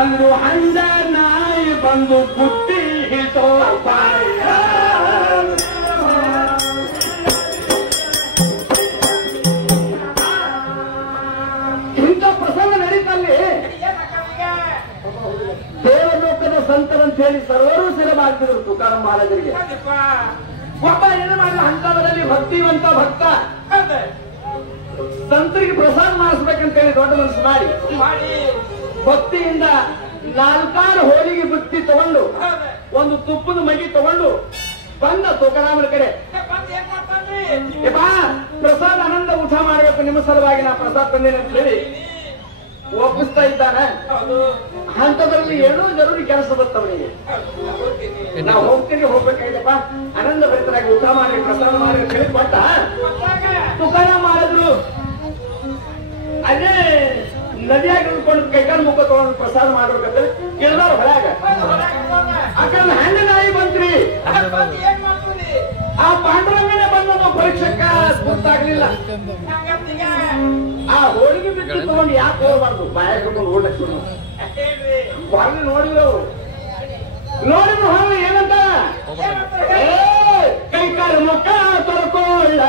ಒಂದು ಹಂಡ ನಾಯಿ ಬಂದು ಬುತ್ತಿ ಹಿಡಿತೋ ಇಂಥ ಪ್ರಸಂಗ ನಡೀತಲ್ಲಿ ದೇವಲೋಕದ ಸಂತರಂತ ಹೇಳಿ ಸರ್ವರು ಸಿರ ಮಾಡ್ತಿದ್ರು ತುಕಾರಾಮ್ ಮಹಾರಾಜರಿಗೆ. ಒಬ್ಬ ಏನು ಮಾಡಿದ ಹಂತದಲ್ಲಿ ಭಕ್ತಿವಂತ ಭಕ್ತ ಸಂತರಿಗೆ ಪ್ರಸಾದ ಮಾಡಿಸ್ಬೇಕಂತ ಹೇಳಿ ದೊಡ್ಡ ಮನಸ್ಸು ಮಾಡಿ ಭಕ್ತಿಯಿಂದ 4 ಹೋಳಿಗೆ ಬುತ್ತಿ ತಗೊಂಡು ಒಂದು ತುಪ್ಪದ ಮಗಿ ತಗೊಂಡು ಬಂದ ತುಕಾರಾಮರ ಕಡೆ. ಪ್ರಸಾದ ಆನಂದ ಊಟ ಮಾಡಬೇಕು, ನಿಮ್ಮ ಸಲುವಾಗಿ ನಾ ಪ್ರಸಾದ ತಂದೇನೆ ಅಂತ ಹೇಳಿ ಒಪ್ಪಿಸ್ತಾ ಇದ್ದಾನೆ. ಹಂತದಲ್ಲಿ ಏನೋ ಜರೂರಿ ಕೆಲಸ ಬರ್ತವನಿಗೆ. ನಾವು ಹೋಗ್ಬೇಕಾಗಿಲ್ಲಪ್ಪ, ಆನಂದ ಭರಿತರಾಗಿ ಊಟ ಮಾಡಿ ಪ್ರಸಾದ ಮಾಡಿ ಅಂತ ಹೇಳಿ ಕೊಟ್ಟ. ತುಕಾರಾಮ್ ಮಾಡಿದ್ರು ಅದೇ ನದಿಯಾಗಿ ಉಳ್ಕೊಂಡು ಕೈಕಾಲು ಮುಖ ತಗೊಂಡು ಪ್ರಸಾದ ಮಾಡ್ಬೇಕಂದ್ರೆ ಎಲ್ಲರೂ ಹೊರಗ ಅಕಂದ್ರೆ ಹಣ್ಣ ನಾಯಿ ಬಂತ್ರಿ. ಆ ಪಾಂಡುರಂಗನೇ ಬಂದು ನಾವು ಪರೀಕ್ಷಕ ಗೊತ್ತಾಗ್ಲಿಲ್ಲ. ಆ ಹೋಳಿಗೆ ಬಿಟ್ಟು ತಗೊಂಡು ಯಾಕೆ ಹೋಗ್ಬಾರ್ದು, ಬಾಯ ಕಟ್ಕೊಂಡು ಓಡಕ್ಕೆ ಹೊರಗೆ ನೋಡಿದ್ರು ಹೊರಗೆ ಏನಂತ ಕೈಕಾಲು ಮುಖ ತೊಳ್ಕೊಳ್ಳ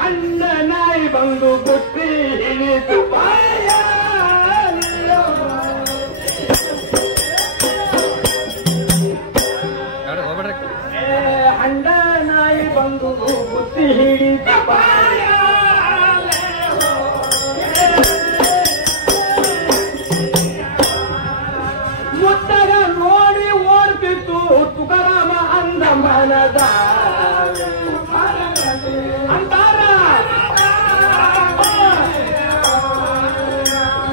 ಹಣ್ಣ ನಾಯಿ ಬಂದು ಬುತ್ತಿ ಹಿಡಿದು ಹಂಡ ನಾಯಿ ಬಂದು ಬುತ್ತಿ ಹಿಡಿದು ಮುತ್ತಾಗ ನೋಡಿ ಓಡ್ತಿತ್ತು ತುಕಾರಾಮ ಅಂದ ಮನದ ಅಂತಾರ.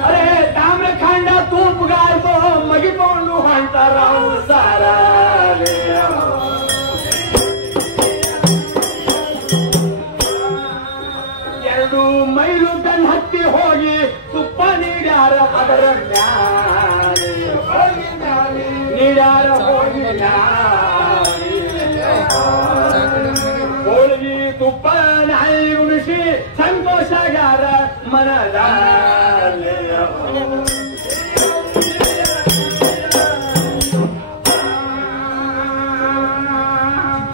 ಅರೆ ತಾಮ್ರಖಂಡ ತೂಪುಗಾರ್ದು ಮಗಿಕೊಂಡು ಹೊಂಟಾರ ಸಾರ. ಎರಡು ಮೈಲು ಕಣ್ ಹತ್ತಿ ಹೋಗಿ ತುಪ್ಪ ನೀಡ್ಯಾರ ಅದರ ನೀಡ್ಯಾರ ಹೋಗಿ ಹೋಳಿಗೆ ತುಪ್ಪ ನಾಯಿ ಉಣಿಸಿ ಸಂತೋಷಗಾರ ಮನದ.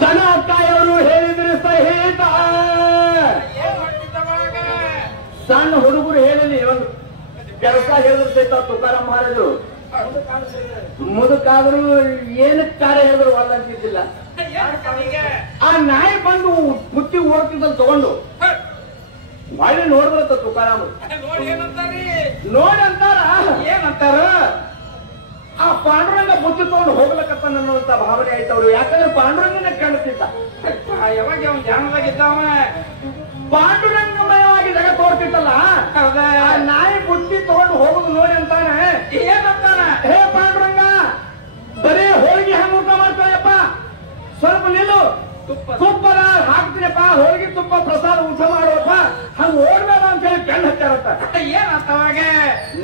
ಜನ ತಾಯಿಯವರು ಹೇಳಿದ್ರೆ ಸಹಿತ ಸಣ್ಣ ಹುಡುಗರು ಹೇಳಲಿ ಒಂದು ಕೆಲಸ ಹೇಳಿದ್ರು ಸಹಿತ ತುಕಾರಾಮ್ ಮಹಾರಾಜರು ಮುದುಕಾದ್ರು ಏನಕ್ಕೆ ಕಾರ್ಯ ಹೇಳಿದ್ರು ಒಲ್ಲಂತಿದ್ದಿಲ್ಲ. ಆ ನಾಯಿ ಬಂದು ಬುತ್ತಿ ಓಡ್ತಿದ್ದ ತಗೊಂಡು ಹೊಳ್ಳಿ ನೋಡ್ಬತ್ತ ತುಕಾರಾಮ್ ನೋಡಿ ಅಂತಾರ. ಏನಂತಾರ, ಆ ಪಾಂಡುರಂಗ ಬುತ್ತಿ ತಗೊಂಡು ಹೋಗ್ಲಕ್ಕತ್ತ ಅನ್ನುವಂತ ಭಾವನೆ ಆಯ್ತವ್ರು. ಯಾಕಂದ್ರೆ ಪಾಂಡುರಂಗನ ಕಾಣುತ್ತಿದ್ದ, ಯಾವಾಗ ಅವನ್ ಧ್ಯಾನದಾಗಿದ್ದಾವ ಪಾಂಡುರಂಗಮಯವಾಗಿ ಜಗ ತೋರ್ತಿತ್ತಲ್ಲ. ಆ ನಾಯಿ ಬುತ್ತಿ ತಗೊಂಡು ಹೋಗುದು ನೋಡಿ ಅಂತಾನೆ. ಏನಂತಾನ, ಹೇ ಪಾಂಡುರಂಗ ಬರೀ ಹೋಳಿಗೆ ಹಂಗ ಊಟ ಮಾಡ್ತಾಯಪ್ಪ, ಸ್ವಲ್ಪ ನಿಲ್ಲು, ತುಪ್ಪದ ಹಾಕ್ತೀನಪ್ಪ, ಹೋಳಿಗೆ ತುಪ್ಪ ಪ್ರಸಾದ ಊಟ ಮಾಡುವಪ್ಪ, ಹಂಗ ಓಡ್ಬೇಡ ಅಂತ ಹೇಳಿ ಬೆನ್ನು ಹಚ್ಚಾರತ್ತ. ಏನಂತವಾಗ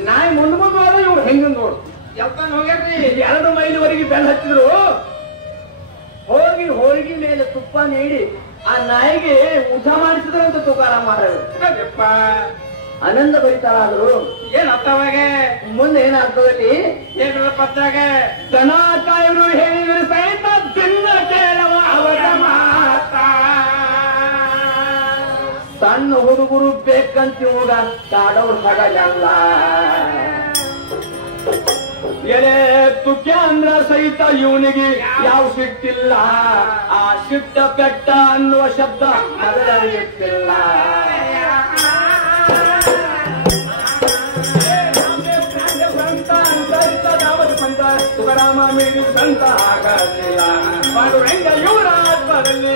ನಾಯಿ ಮುಂದ್ ಹೋದ, ಇವ್ರು ಹೆಂಗ ನೋಡು ಎಲ್ತಾನ ಹೋಗ್ಯಾರ್ರಿ. 2 ಮೈಲಿವರೆಗೆ ಬೆನ್ನು ಹಚ್ಚಿದ್ರು. ಹೋಳಿಗೆ ಮೇಲೆ ತುಪ್ಪ ನೀಡಿ ಆ ನಾಯಿಗೆ ಊಟ ಮಾಡಿಸಿದ್ರಂತ ತುಕಾರಾಮ್ ಮಹಾರಾಜ. ಆನಂದ ಭರಿತರಾದ್ರು. ಏನ್ ಅರ್ಥವಾಗ ಮುಂದೆ ಏನಾಗ್ತದಲ್ಲಿ ಏನು ಪತ್ತಾಗ ದನ ತಾಯಿರು ಹೇಳಿದ್ರು ಸಹಿತ ತಿನ್ನ ಕೇಳವ ಅವರ ಮಾತ. ಸಣ್ಣ ಹುಡುಗರು ಬೇಕಂತ ಇವಾಗ ಕಾಡವ್ರ ಸಗಲ್ಲ. ಎಲೆ ತುಕ್ಕೆ ಅಂದ್ರ ಸಹಿತ ಇವನಿಗೆ ಯಾವ ಸಿಟ್ಟಿಲ್ಲ. ಆ ಸಿಟ್ಟ ಬೆಟ್ಟ ಅನ್ನುವ ಶಬ್ದ ಮೊದಲಿಟ್ಟಿಲ್ಲ. ತುಕಾರಾಮ ಮೀರಿ ಸಂತ ಆಗಲಿಲ್ಲ. ಪಾಂಡುರಂಗ ಇವರ ಆತ್ಮದಲ್ಲಿ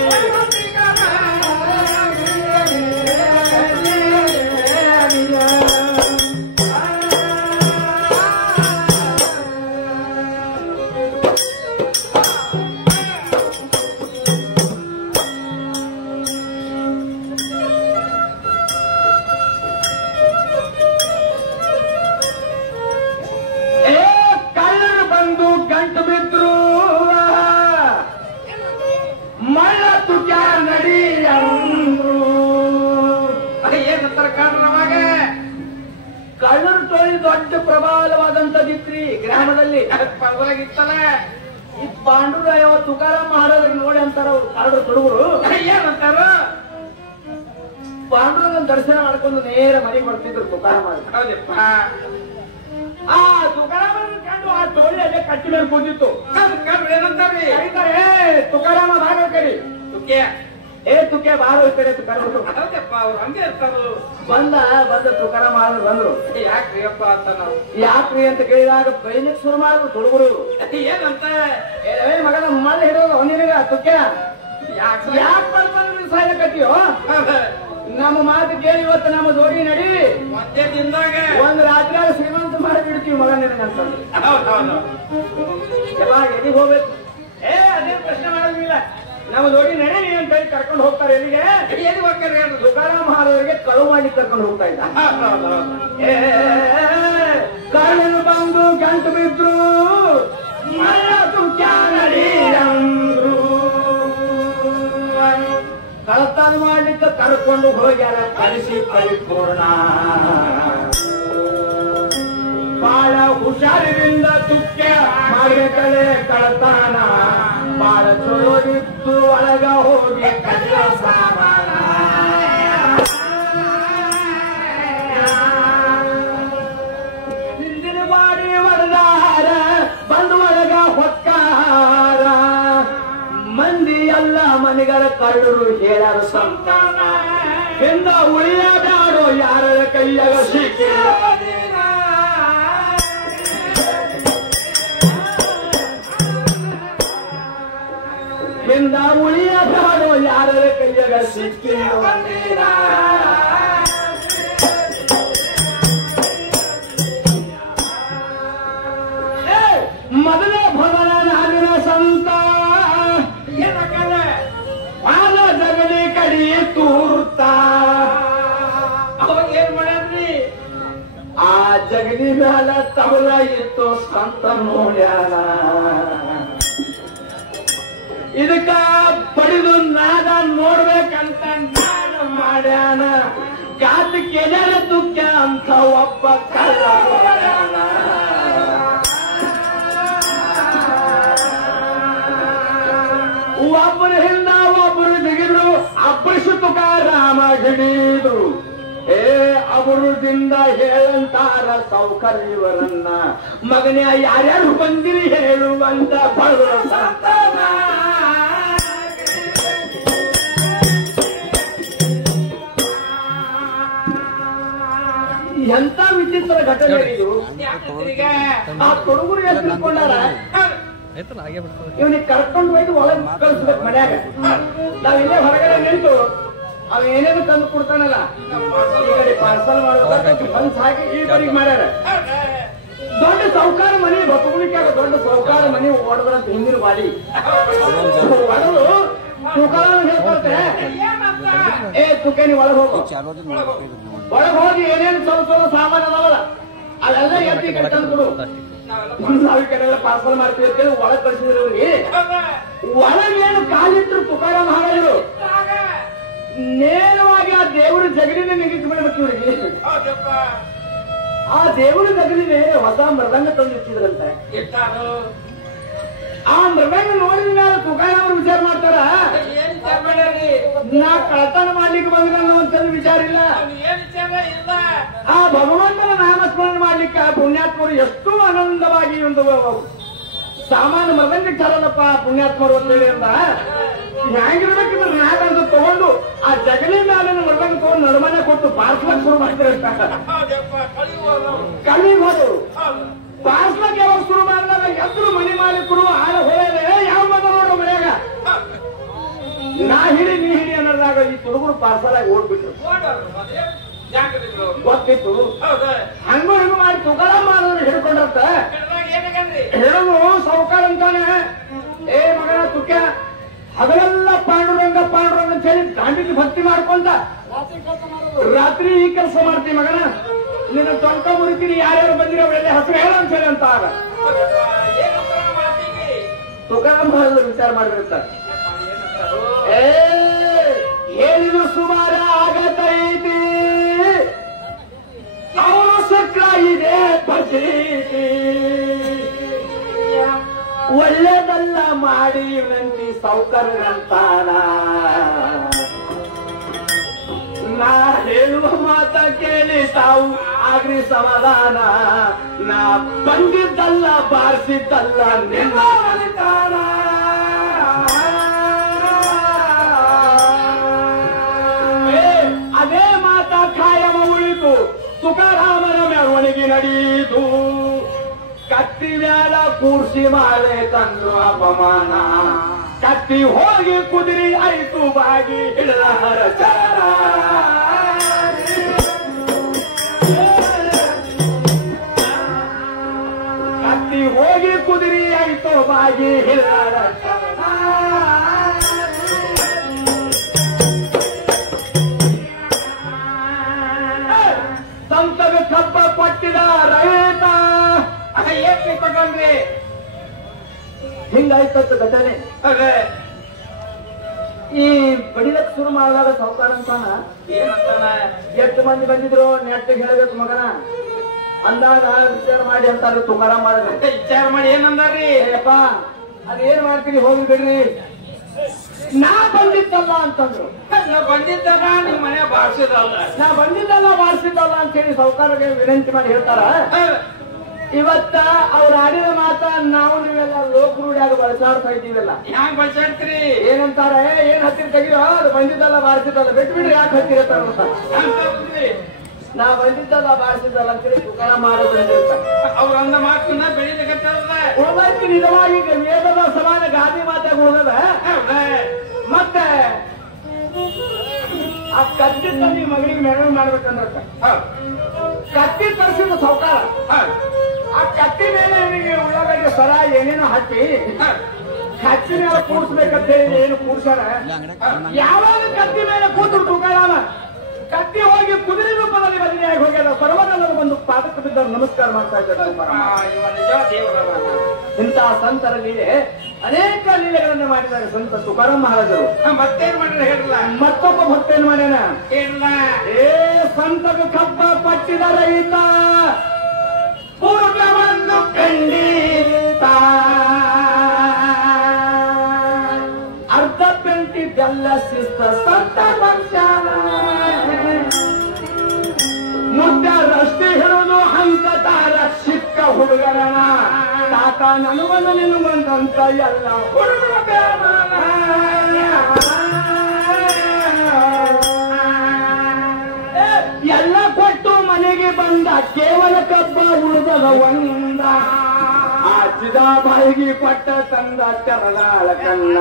ದೊಡ್ಡ ಪ್ರಬಲವಾದಂತದಿತ್ರಿ ಗ್ರಾಮದಲ್ಲಿ ಪರವಾಗಿತ್ತಲ್ಲ. ಈ ಪಾಂಡುರಾಯವ ತುಕಾರಾಮ್ ಮಹಾರಾಜರಿಗೆ ನೋಡಿ ಅಂತಾರ ಅವ್ರು ಕಾಡು ತುಡುಗರು. ಏನಂತಾರ? ಪಾಂಡುರಂಗನ ದರ್ಶನ ಮಾಡ್ಕೊಂಡು ನೇರ ಮನೆಗೆ ಬರ್ತಿದ್ರು ತುಕಾರಾಮ್. ಹೌದಪ್ಪ. ಆ ತುಕಾರಾಮನ ಕಂಡು ಆ ಟೋಳಿ ಅಲ್ಲೇ ಕಟ್ಟಿ ಮೇಲೆ ಕೂತಿತ್ತು. ಏನಂತಾರಿ? ಕರೀತಾರೆ, ತುಕಾರಾಮ ಭಾಗ ಕರಿ. ತುಕ್ಕೆ ತುಕ್ಕೆ ಬಾರು ಹೋಗ್ತಾರೆ ತುಕಾರಾಮ. ಹೌದಪ್ಪ, ಅವ್ರು ಹಂಗೆ ಇರ್ತಾರು. ಬಂದ ತುಕಾರಾಮ ಮಹಾರಾಜರು ಬಂದ್ರು. ಯಾಕ್ರಿ ಅಪ್ಪ ಅಂತ ನಾವು ಯಾಕ್ರಿ ಅಂತ ಕೇಳಿದಾಗ ಬೈಲಿಕ್ ಶುರು ಮಾಡಿದ್ರು ತುಡುಗರು. ಏನಂತ? ಮಗನ ಮಳ್ಳ ಹಿಡೋದು ಅವನಿಗ ತುಕ್ಕೆ ಯಾಕೆ ಯಾಕೆ ಬಂದು ಸಾಯಕತ್ತೀಯೋ? ನಮ್ಮ ಮಾತು ಕೇಳಿ ಇವತ್ತು ನಮ್ಮ ಜೋಡಿ ನಡಿ, ಒಂದೇ ದಿನದಾಗ ಒಂದು ರಾತ್ರಿ ಶ್ರೀಮಂತ ಮಾಡಿ ಬಿಡ್ತೀವಿ ಮಗ ನಿನಗಂತಂದ್ರೆ. ಹೌದೌದು. ಎಲ್ಲ ಎಲ್ಲಿಗೆ ಹೋಗ್ಬೇಕು? ಅದೇ ಪ್ರಶ್ನೆ ಮಾಡೋದಿಲ್ಲ. ನಮ್ಮ ಜೋಡಿ ನಡಿ ಅಂತ ಹೇಳಿ ಕರ್ಕೊಂಡು ಹೋಗ್ತಾರೆ. ಎಲ್ಲಿಗೆ? ಎಲ್ಲಿ ಹೋಗ್ತಾರೆ? ತುಕಾರಾಮ್ ಮಹಾರಾಜರಿಗೆ ಕಳುವು ಮಾಡಿ ಕರ್ಕೊಂಡು ಹೋಗ್ತಾ ಇದ್ದ. ಕಾರಣ ಬಂದು ಗಂಟು ಬಿದ್ರು ಕಳತನ ಮಾಡ್ಲಿಕ್ಕೆ ಕರ್ಕೊಂಡು ಹೋಗ್ಯಾರ ಕಲಿಸಿ ಪರಿಪೂರ್ಣ. ಬಾಳ ಹುಷಾರಿನಿಂದ ತುಕ್ಕೆ ಮಾಡಬೇಕಲೆ ಕಳತಾನ, ಬಾಳ ಚಲೋದಿತ್ತು ಒಳಗ ಹೋಗಿ ಕಲ್ಲ ಸಾಮಾನ. ಹಿಂದಿನ ಬಾಡಿ ಹೊಡೆದಾರ ಬಂದು ಒಳಗ ಹೊಕ್ಕಾರ, ಮಂದಿ ಎಲ್ಲ ಮನೆಗರ ಕಳ್ಳರು ಹೇಳ್ಯಾರ ಸಂತಾನ, ಹಿಂದ ಉಳಿಯಬ್ಯಾಡೋ ಯಾರ ಕೈಯಾಗ ಸಿಕ್ಕಿ. ಹಿಂದ ಉಳಿಯಬ್ಯಾಡೋ ಯಾರ ಕೈಯಾಗ ಸಿಕ್ಕಿ. ಮೊದಲೇ ಭವನ ನಾಡಿನ ಸಂತ ಬಾಲ ಜಗಲಿ ಕಡಿ ತೂರ್ತ. ಅವಾಗ ಏನ್ ಮಾಡ್ಯಾರ್ರಿ? ಆ ಜಗಲಿ ಮ್ಯಾಲ ತಬಲ ಇತ್ತು ಸಂತ ನೋಡ್ಯಾನ. ಇದಕ್ಕ ಪಡೆದು ನಾದ ನೋಡ್ಬೇಕಂತ ನಾನು ಮಾಡ್ಯಾನ. ಗಾತ ಕೆಜರ ತುಕ್ಕ ಅಂತ ಒಬ್ಬ ಕಳ್ಳ ನೋಡ್ಯಾನ. ಒಬ್ಬರು ಹಿಂದ ಒಬ್ಬರು ದಿಗಿದ್ರು, ಅಬ್ಬರಿಸು ತುಕಾರಾಮ ಹಿಡಿದ್ರು. ಅವರದಿಂದ ಹೇಳಂತಾರ ಸೌಕರ್ಯ ಇವರನ್ನ, ಮಗನೇ ಯಾರ್ಯಾರು ಬಂದಿರಿ ಹೇಳುವಂತ ಬರುವ ಸಂತಾನ. ಎಂತ ವಿಚಿತ್ರ ಘಟನೆ ಇದು. ಆ ತುಡುಗರು ಎಷ್ಟು ತಿಳ್ಕೊಂಡಾರ, ಇವನಿಗೆ ಕರ್ಕೊಂಡು ಹೋಗಿ ಒಳಗೆ ಕಳಿಸ್ಬೇಕು ಮನ್ಯಾಗ. ನಾವಿಲ್ಲೇ ಹೊರಗಡೆ ನಿಂತು ಅವ ಏನೇನು ತಂದು ಕೊಡ್ತಾನಲ್ಲ, ಈ ಕಡೆ ಪಾರ್ಸಲ್ ಮಾಡೋದು ಬಂದ್ ಹಾಕಿ ಈ ಕಡೆಗೆ ಮಾಡ್ಯಾರ. ದೊಡ್ಡ ಸೌಕಾರ ಮನಿ ಬಪ್ಪುಳಿಕಾಗ ದೊಡ್ಡ ಸೌಕಾರ ಮನಿ ಓಡದಂತ ಹಿಂದಿನ ಬಾಡಿ ಒಡಲು ತುಕಾರಾಮ ಹೇಳ್ಕೊಳ್ತೆ, ತುಕೆ ನೀವು ಒಳಗೆ ಹೋಗು. ಒಳಗೆ ಹೋಗಿ ಏನೇನು ಸ್ವಲ್ಪ ಸಾಮಾನು ಅದಾವಲ್ಲ ಅವೆಲ್ಲ ಎತ್ತಿ ಕಡೆ ತಂದು ಕೊಡು. ನಾವ್ ಈ ಕಡೆ ಎಲ್ಲ ಪಾರ್ಸಲ್ ಮಾಡ್ತೀವಿ ಅಂತ ಒಳಗೆ ಕಳಿಸಿದ್ರು. ಒಳಗೇನು ಕಾಲಿಟ್ರು ತುಕಾರಾಮ ಮಹಾರಾಜರು ನೇರವಾಗಿ ಆ ದೇವರ ಜಗಲಿನ ನೆಗೆದು ಬಿಡಬೇಕು ಇವರಿಗೆ. ಆ ದೇವರ ಜಗಲಿನೇ ಹೊಸ ಮೃದಂಗ ತಂದಿಟ್ಟಿದ್ರಂತೆ. ಆ ಮೃದಂಗ ನೋಡಿದ ಮೇಲೆ ತುಕಾರಾಮರು ವಿಚಾರ ಮಾಡ್ತಾರ, ನಾ ಕಳತನ ಮಾಡ್ಲಿಕ್ಕೆ ಬಂದ ಅಂತಂದು ವಿಚಾರ ಇಲ್ಲ. ಆ ಭಗವಂತನ ನಾಮಸ್ಮರಣೆ ಮಾಡ್ಲಿಕ್ಕೆ ಪುಣ್ಯಾತ್ಮರು ಎಷ್ಟು ಆನಂದವಾಗಿ ಒಂದು ಸಾಮಾನ್ಯ ಮೃದಂಗ ಚಾರಲ್ಲಪ್ಪ ಪುಣ್ಯಾತ್ಮರು ಅಂತ ಹೇಳಿ ಅಂದ. ಹ್ಯಾಂಗಿರ್ಬೇಕಿದ್ರೆ ನಾಕಂತ ತಗೊಂಡು ಆ ಜಗಲಿ ಮ್ಯಾಲಿನ ಮೃದಂಗ ತಗೊಂಡು ನಡುಮನೆ ಕೊಟ್ಟು ಪಾರ್ಸ್ಲಕ್ ಶುರು ಮಾಡ್ತಿರ್ತಾರೆ. ಕಣ್ಣಿಗೆ ಹೋದ್ರು ಪಾರ್ಸ್ಲಕ್ ಯಾವಾಗ ಶುರು ಮಾಡಿದಾಗ ಎದ್ರು ಮನೆ ಮಾಲೀಕರು ಆಳ ಹೋಯದೆ ಯಾವ ಬಂದ ನೋಡು ಮನ್ಯಾಗ ನಾ ಹಿಡಿ ನೀ ಹಿಡಿ ಅನ್ನೋದಾಗ ಈ ತುಡುಗರು ಪಾರ್ಸಲ್ ಆಗಿ ಓಡ್ಬಿಟ್ರು. ಗೊತ್ತಿತ್ತು ಹಂಗು ಹಿಂಗು ಮಾಡಿ ತುಕಾರಾಮ ಮಾಡೋರು ಹಿಡ್ಕೊಂಡಂತ ಹೇಳು ಸೌಕಾರ ಅಂತಾನೆ. ಮಗನ ತುಕ್ಯ ಹಗಲೆಲ್ಲ ಪಾಂಡುರಂಗ ಪಾಂಡುರಂಗ ಅಂತ ಹೇಳಿ ಗಾಂಡಿಗೆ ಭಕ್ತಿ ಮಾಡ್ಕೊಂಡ ರಾತ್ರಿ ಈ ಕೆಲಸ ಮಾಡ್ತೀವಿ ಮಗನ, ನಿನ್ನ ಟೊಂಕ ಮುರಿತೀನಿ, ಯಾರ್ಯಾರು ಬಂದಿರೋ ಅವಳೆಲ್ಲ ಹೆಸರು ಹೇಳ ಅಂತ ಹೇಳಿ ಅಂತ ಆಗ ತುಕಾರಾಮ ವಿಚಾರ ಮಾಡಿರ್ತಾರೆ. ಹೇಳಿದ್ರು ಸುಮಾರ ಆಗತೈತಿ, ಅವನು ಸಕ್ರ ಇದೆ ಪಸೀತಿ ಒಳ್ಳೆದಲ್ಲ ಮಾಡಿ ವಿನಂತಿ ಸೌಕರ್ಯಂತಾನ ನಾ ಹೇಳುವ ಮಾತ ಕೇಳಿ ತಾವು ಆಗ್ರಿ ಸಮಾಧಾನ ನಾ ಬಂದಿದ್ದಲ್ಲ ಬಾರಿಸಿದ್ದಲ್ಲ ನಿನ್ನ ಬಲಿದಾನ ಅದೇ ಮಾತ ಕಾಯಮ ಉಳಿತು ತುಕಾರಾಮನ ಮೆರವಣಿಗೆ ನಡೆಯಿತು ಕತ್ತಿ ಮ್ಯಾಲ ಕೂರ್ಸಿ ಮಾಲೆ ತಂದು ಅಪಮಾನ ಕತ್ತಿ ಹೋಗಿ ಕುದುರಿ ಆಯ್ತು ಬಾಗಿ ಹಿಡಿದ ಹರಚಾರ ಕತ್ತಿ ಹೋಗಿ ಕುದುರಿ ಆಯ್ತು ಬಾಗಿ ಹಿಡಿದ ಹರಚಾರ ಸಂತಗ ಕಬ್ಬ ಕೊಟ್ಟಿದ ರೈತ ಏನ್ ಕೊಟ್ಟನ್ರಿ ಹಿಂಗಾಯ್ತಂತ ಘಟನೆ ಅದೇ ಈ ಬಡಿಲಕ್ ಶುರು ಮಾಡಿದಾಗ ಸಾವುಕಾರ ಅಂತಾನ ಏನಂತಾನ ಎಷ್ಟು ಮಂದಿ ಬಂದಿದ್ರು ನೆಟ್ಟಿಗೆ ಹೇಳ್ಬೇಕು ಮಗನ ಅಂದಾಗ ವಿಚಾರ ಮಾಡಿ ಅಂತಾರೆ ತುಕಾರಾಮ್ ಮಾಡಿದ್ರೆ ವಿಚಾರ ಮಾಡಿ ಏನಂದಾರಿ ಅಯ್ಯಪ್ಪ ಅದೇನ್ ಮಾಡ್ತೀರಿ ಹೋಗಿ ಬಿಡ್ರಿ ನಾ ಬಂದಿದ್ದಲ್ಲ ಅಂತಂದ್ರು ನಾ ಬಂದಿದ್ದಾನ ನಿಮ್ ಮನೆ ಬಾರಿಸಿದಲ್ಲ ನಾ ಬಂದಿದ್ದಲ್ಲ ಬಾರಿಸಿದ್ದಲ್ಲ ಅಂತ ಹೇಳಿ ಸಾವುಕಾರರಿಗೆ ವಿನಂತಿ ಮಾಡಿ ಹೇಳ್ತಾರ ಇವತ್ತ ಅವ್ರ ಆಡಿದ ಮಾತ ನಾವು ನೀವೆಲ್ಲ ಲೋಕರೂಢಿಯಾಗ ಬಳಸಾಡ್ತಾ ಇದ್ದೀವಲ್ಲ ಹ್ಯಾಂಗ ಬಚಾಡ್ತೀರಿ ಏನಂತಾರೆ ಏನ್ ಹತ್ತಿರ ತೆಗಿರೋ ಅದು ಬಂದಿದ್ದಲ್ಲ ಬಾರಿಸಿದ್ದಲ್ಲ ಬಿಟ್ಟು ಬಿಡ್ರಿ ಯಾಕೆ ಹತ್ತಿರತ್ತಾರ ನಾ ಬಂದಿದ್ದಲ್ಲ ಬಾರಿಸಿದ್ದಲ್ಲ ಅಂತೇಳಿ ತುಕಾರಾಮ್ ಮಾಡೋದ್ರಿಂದ ಅವ್ರ ಅಂದ ಮಾತನ್ನ ಬೆಳಿಲಿಕತ್ತಲ್ಲ ಉಳಿದೈತಿ ನಿಜವಾಗಿ ವೇದದ ಸಮಾನ ಗಾದಿ ಮಾತಾಗ ಉಳಿದದ ಮತ್ತೆ ಆ ಕತ್ತಿದ್ದ ನೀವು ಮಗನಿಗೆ ಮೆರವಣಿಗೆ ಮಾಡ್ಬೇಕಂದ್ರ ಕತ್ತಿ ತರಿಸಿದ ಸಾವುಕಾರ ಆ ಕತ್ತಿ ಮೇಲೆ ನಿಮಗೆ ಉಳ್ಳಾಗಡ್ಡೆ ಸರ ಏನೇನೋ ಹಾಕಿ ಕತ್ತಿ ಮೇಲೆ ಕೂಡಿಸ್ಬೇಕಂತ ಹೇಳಿ ಏನು ಕೂಡ್ಸಾರ ಯಾವಾಗ ಕತ್ತಿ ಮೇಲೆ ಕೂತು ತುಕಾರಾಮ ಕತ್ತಿ ಹೋಗಿ ಕುದುರೆ ರೂಪದಲ್ಲಿ ಬದಲಿಯಾಗಿ ಹೋಗ್ಯಾರ ಸರ್ವರೆಲ್ಲರೂ ಬಂದು ಪಾದಕ್ಕೆ ಬಿದ್ದರು ನಮಸ್ಕಾರ ಮಾಡ್ತಾ ಇದ್ದಾರೆ ಇಂತಹ ಸಂತರ ಲೀಲೆ ಅನೇಕ ಲೀಲೆಗಳನ್ನು ಮಾಡಿದ್ದಾರೆ ಸಂತ ತುಕಾರಾಮ್ ಮಹಾರಾಜರು ಮತ್ತೇನ್ ಮಾಡ್ರಿ ಹೇಳಿಲ್ಲ ಮತ್ತೊಬ್ಬ ಭಕ್ತೇನ್ ಮಾಡ್ಯಾನ ಇಲ್ಲ ಏ ಸಂತಗ ಕಬ್ಬ ಪಟ್ಟಿದ ರೈತ ಪೂರ್ಣವನ್ನು ಖಂಡಿತ ಅರ್ಧ ಪೆಂಟಿ ಬೆಲ್ಲ ಶಿಸ್ತ ಸಂತ ವಂಶಾನ ಮುದ್ದ ರಸ್ತೆ ಹಿಡಿದು ಹಂಕತಾರ ಸಿಕ್ಕ ಹುಡುಗರನ ತಾತ ನನವನು ನಿನ್ನುವಂತ ಎಲ್ಲ ಹುಡುಗ ಎಲ್ಲ ಕೊಟ್ಟು ಮನೆಗೆ ಬಂದ ಕೇವಲ ಕಬ್ಬ ಉಳಿದದ ಒಂದ ಆಚಿದ ಬಾಯಿಗೆ ಕೊಟ್ಟ ತಂದ ತೆರಳಾಳ ಕಣ್ಣ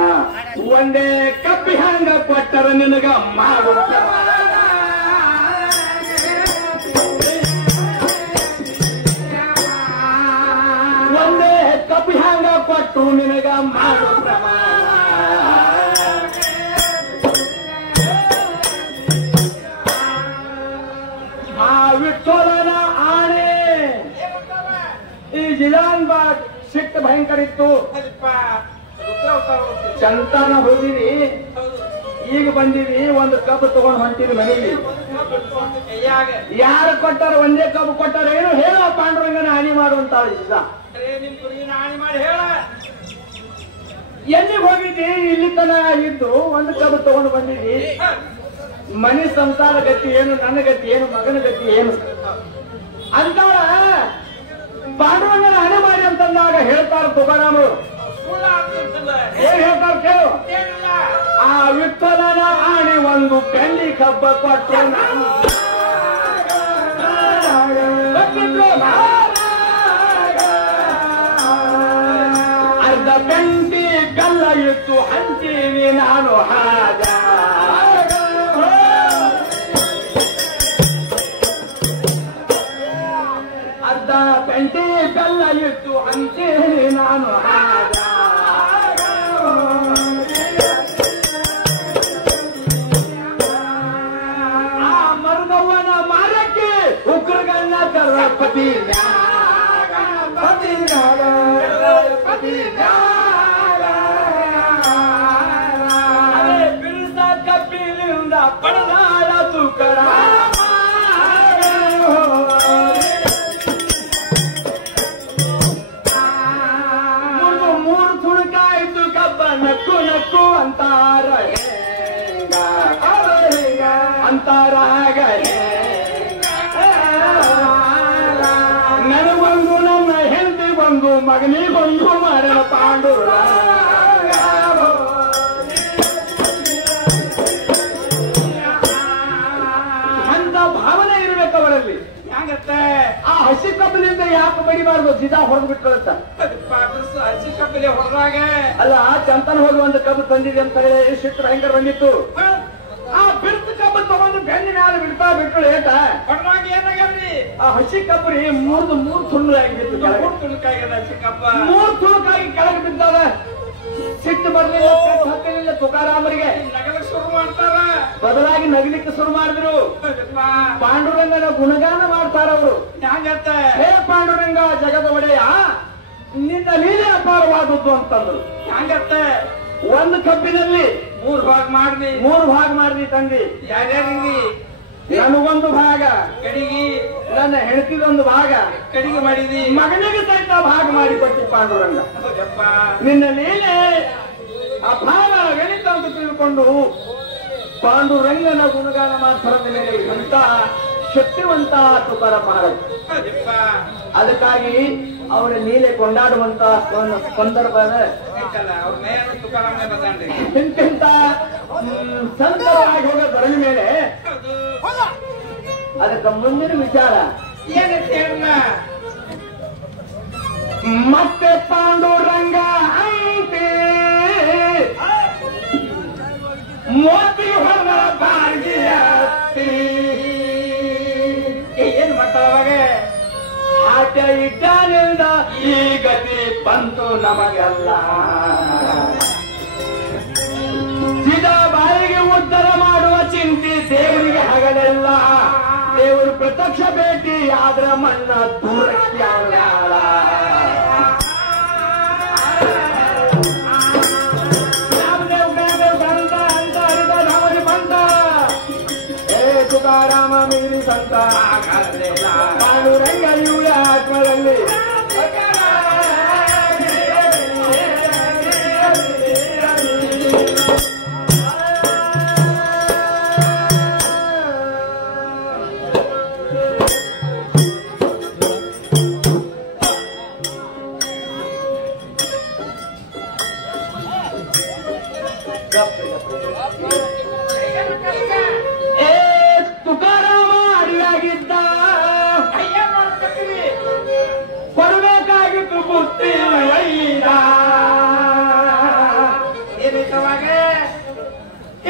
ಒಂದೇ ಕಪ್ಪಿ ಹಂಗ ಕೊಟ್ಟರ ನಿನಗ ಮಾಡುತ್ತ ಒಂದೇ ಕಪ್ಪಿ ಹಂಗ ಕೊಟ್ಟು ನಿನಗ ಮಾಡು ಪ್ರಮಾಣ ಆ ವಿಠೋಲನ ಆಣೆ ಈ ಜಿಲಾನ್ ಬಾಗ್ ಸಿಟ್ಟು ಭಯಂಕರ ಇತ್ತು ಚಂತನ ಹೋಗಿರಿ ಈಗ ಬಂದಿವಿ ಒಂದು ಕಬ್ಬು ತಗೊಂಡು ಹೊಂಟಿವಿ ಮನೆಯಲ್ಲಿ ಯಾರು ಕೊಟ್ಟಾರ ಒಂದೇ ಕಬ್ಬು ಕೊಟ್ಟಾರ ಏನು ಹೇಳ ಪಾಂಡುರಂಗನ ಹಾನಿ ಮಾಡುವಂತಾಳ ಈಗ ಹಾನಿ ಮಾಡಿ ಹೇಳ ಎಲ್ಲಿಗೆ ಹೋಗಿದ್ದಿ ಇಲ್ಲಿ ತನ ಇದ್ದು ಒಂದು ಕಬ್ಬು ತಗೊಂಡು ಬಂದಿದ್ದಿ ಮನೆ ಸಂಸಾರ ಗತಿ ಏನು ನನ್ನ ಗತಿ ಏನು ಮಗನ ಗತಿ ಏನು ಅಂತಾಳ ಪಾಂಡುರಂಗನ ಹಣೆ ಮಾಡಿ ಅಂತಂದಾಗ ಹೇಳ್ತಾರ ತುಕಾರಾಮರು ಏನ್ ಹೇಳ್ತಾರ ಕೇಳು ಆ ವಿಠಲನ ಆಣೆ ಒಂದು ಬೆಳ್ಳಿ ಕಬ್ಬ ಕೊಟ್ಟು ಅರ್ಧ ಬೆಂಟಿ ಬೆಲ್ಲ ಇತ್ತು ಹಂಚೀನಿ ನಾನು ಹಾಗ ಅರ್ಧ ಬೆಂಟಿ ಬೆಲ್ಲ ಇತ್ತು ಹಂಚೀನಿ ನಾನು ಹಾಗ ಆ ಮರುಗವ್ವನ ಮಾರಕ್ಕೆ ಉಗ್ರಗಣ್ಣ ಪತಿ ಬಿರುಸ ಕಬ್ಬಿನಿಂದ ಪಡದಾಳ ತುಕರ ನಕ್ಕು ನಕ್ಕು ಅಂತಾರ ಅಂತಾರಾಗ ನನಗೊಂದು ನನ್ನ ಹೆಂಡತಿ ಬಂದು ಮಗನಿಗೊಂದು ಮರಣ ಪಾಂಡುರ ಅಂತ ಭಾವನೆ ಇರಬೇಕು ಅವರಲ್ಲಿ. ಹಂಗತ್ತೆ ಆ ಹಸಿ ಕಬ್ಬಲಿಂದ ಯಾಕೆ ಬಡಿಬಾರ್ದು, ಸೀದಾ ಹೊಡೆದು ಬಿಟ್ಕೊಳತ್ತ. ಹಸಿ ಕಬ್ಬಲಿ ಹೊಡೆದಾಗ ಅಲ್ಲ ಚಂತನ ಹೋಗಿ ಒಂದು ಕಬ್ಬು ತಂದಿದೆ ಅಂತ ಹೇಳಿ ಶಿತ್ರ ಹೆಂಗಾರ ಬಂದಿತ್ತು. ಆ ಬಿಡ್ತು ಕಬ್ಬು ತಗೊಂಡು ಬೆನ್ನಿ ಮ್ಯಾಲೆ ಬಿಡ್ತಾ ಬಿಟ್ಗಳು ಏಟ ಹೊಡೆದಾಗ ಏನಾಗ್ಯಾವ್ರಿ? ಆ ಹಸಿ ಕಬ್ಬರಿ ಮೂರು ತುಳುಕಾಗಿ ಬಿತ್ತು. ಮೂರು ತುಳುಕಾಗ್ಯದ ಹಸಿ ಕಬ್ಬ. 3 ತುಳುಕಾಗಿ ಕೆಳಗೆ ಬಿದ್ದಾವ. ಸಿಟ್ಟು ಬರ್ಲಿಲ್ಲ, ಹಾಕಲಿಲ್ಲ ತುಕಾರಾಮರಿಗೆ. ನಗಲಕ್ಕೆ ಶುರು ಮಾಡ್ತಾರ, ಬದಲಾಗಿ ನಗಲಿಕ್ಕೆ ಶುರು ಮಾಡಿದ್ರು. ಪಾಂಡುರಂಗನ ಗುಣಗಾನ ಮಾಡ್ತಾರ ಅವರು. ಹಂಗತ್ತ ಹೇ ಪಾಂಡುರಂಗ ಜಗದ ಒಡೆಯ, ನಿನ್ನ ಲೀಲೆ ಅಪಾರವಾದದ್ದು ಅಂತಂದ್ರು. ಹಂಗತ್ತ ಒಂದು ಕಬ್ಬಿನಲ್ಲಿ 3 ಭಾಗ ಮಾಡ್ದಿ. 3 ಭಾಗ ಮಾಡಿದಿ ತಂದಿ. ಯಾರ್ಯಾರಿಗೆ? ನನಗೊಂದು ಭಾಗ, ಕಡಿಗಿ ನನ್ನ ಹೆಂಡತಿದೊಂದು ಭಾಗ, ಕಡಿಗೆ ಮಾಡಿದಿ. ಮಗನಿಗೆ ಸಹಿತ ಭಾಗ ಮಾಡಿ ಕೊಟ್ಟಿ ಪಾಂಡುರಂಗ. ಹೌದಪ್ಪ. ನಿನ್ನ ಲೀಲೆ ಅಪಾರ ಗಣಿತ ಅಂತ ತಿಳ್ಕೊಂಡು ಪಾಂಡುರಂಗನ ಗುಣಗಾನ ಮಾಡ್ತಾರದ ಮೇಲೆ ಅಂತ ಶಕ್ತಿವಂತ ತುಕಾರ ಮಹಾರಾಜ. ಹೌದಪ್ಪ. ಅದಕ್ಕಾಗಿ ಅವರ ಲೀಲೆ ಕೊಂಡಾಡುವಂತ ಸಂದರ್ಭ ಐತಲ್ಲ, ಅವ್ರ ನೇರ ತುಕಾರಾಮನೆ ಬದಾಂಡ್ರಿ. ಇಂತಿಂತ ಸಂತರಾಗಿ ಹೋಗೋ ಧರಣಿ ಮೇಲೆ ಅದಕ್ಕೆ ಮುಂದಿನ ವಿಚಾರ ಏನಂತ ಹೇಳಲ್ಲ. ಮತ್ತೆ ಪಾಂಡುರಂಗ ಅಂತೆ ಮೋತಿ ಹೊರ ಬಾಗಿಲತ್ತಿ. ಏನ್ ಮಾಡ್ತಾವಾಗ ಆಟ ಇಟ್ಟನಿಂದ ಈ ಗತಿ ಬಂತು ನಮಗೆಲ್ಲ. ಸಿದ ಬಾಯಿಗೆ ಉತ್ತರ ಮಾಡುವ ಚಿಂತೆ ದೇವರಿಗೆ ಹಗಲೆಲ್ಲ. ದೇವರು ಪ್ರತ್ಯಕ್ಷ ಭೇಟಿ ಆದ್ರ ಮಣ್ಣ ದೂರಕ್ಕೆ ಅಲ್ಲ. ತುಕಾರಾಮ ಮಿಗಿಲಿ ಸಂತ ಪಾಂಡುರಂಗ ಇವಳ ಆತ್ಮದಲ್ಲಿ ತುಕಾರಾಮ ಅಡಿಯಾಗಿದ್ದ. ಕೊಡಬೇಕಾಗಿತ್ತು ಬುತ್ತಿ ವೈದ. ಏನೈತವಾಗ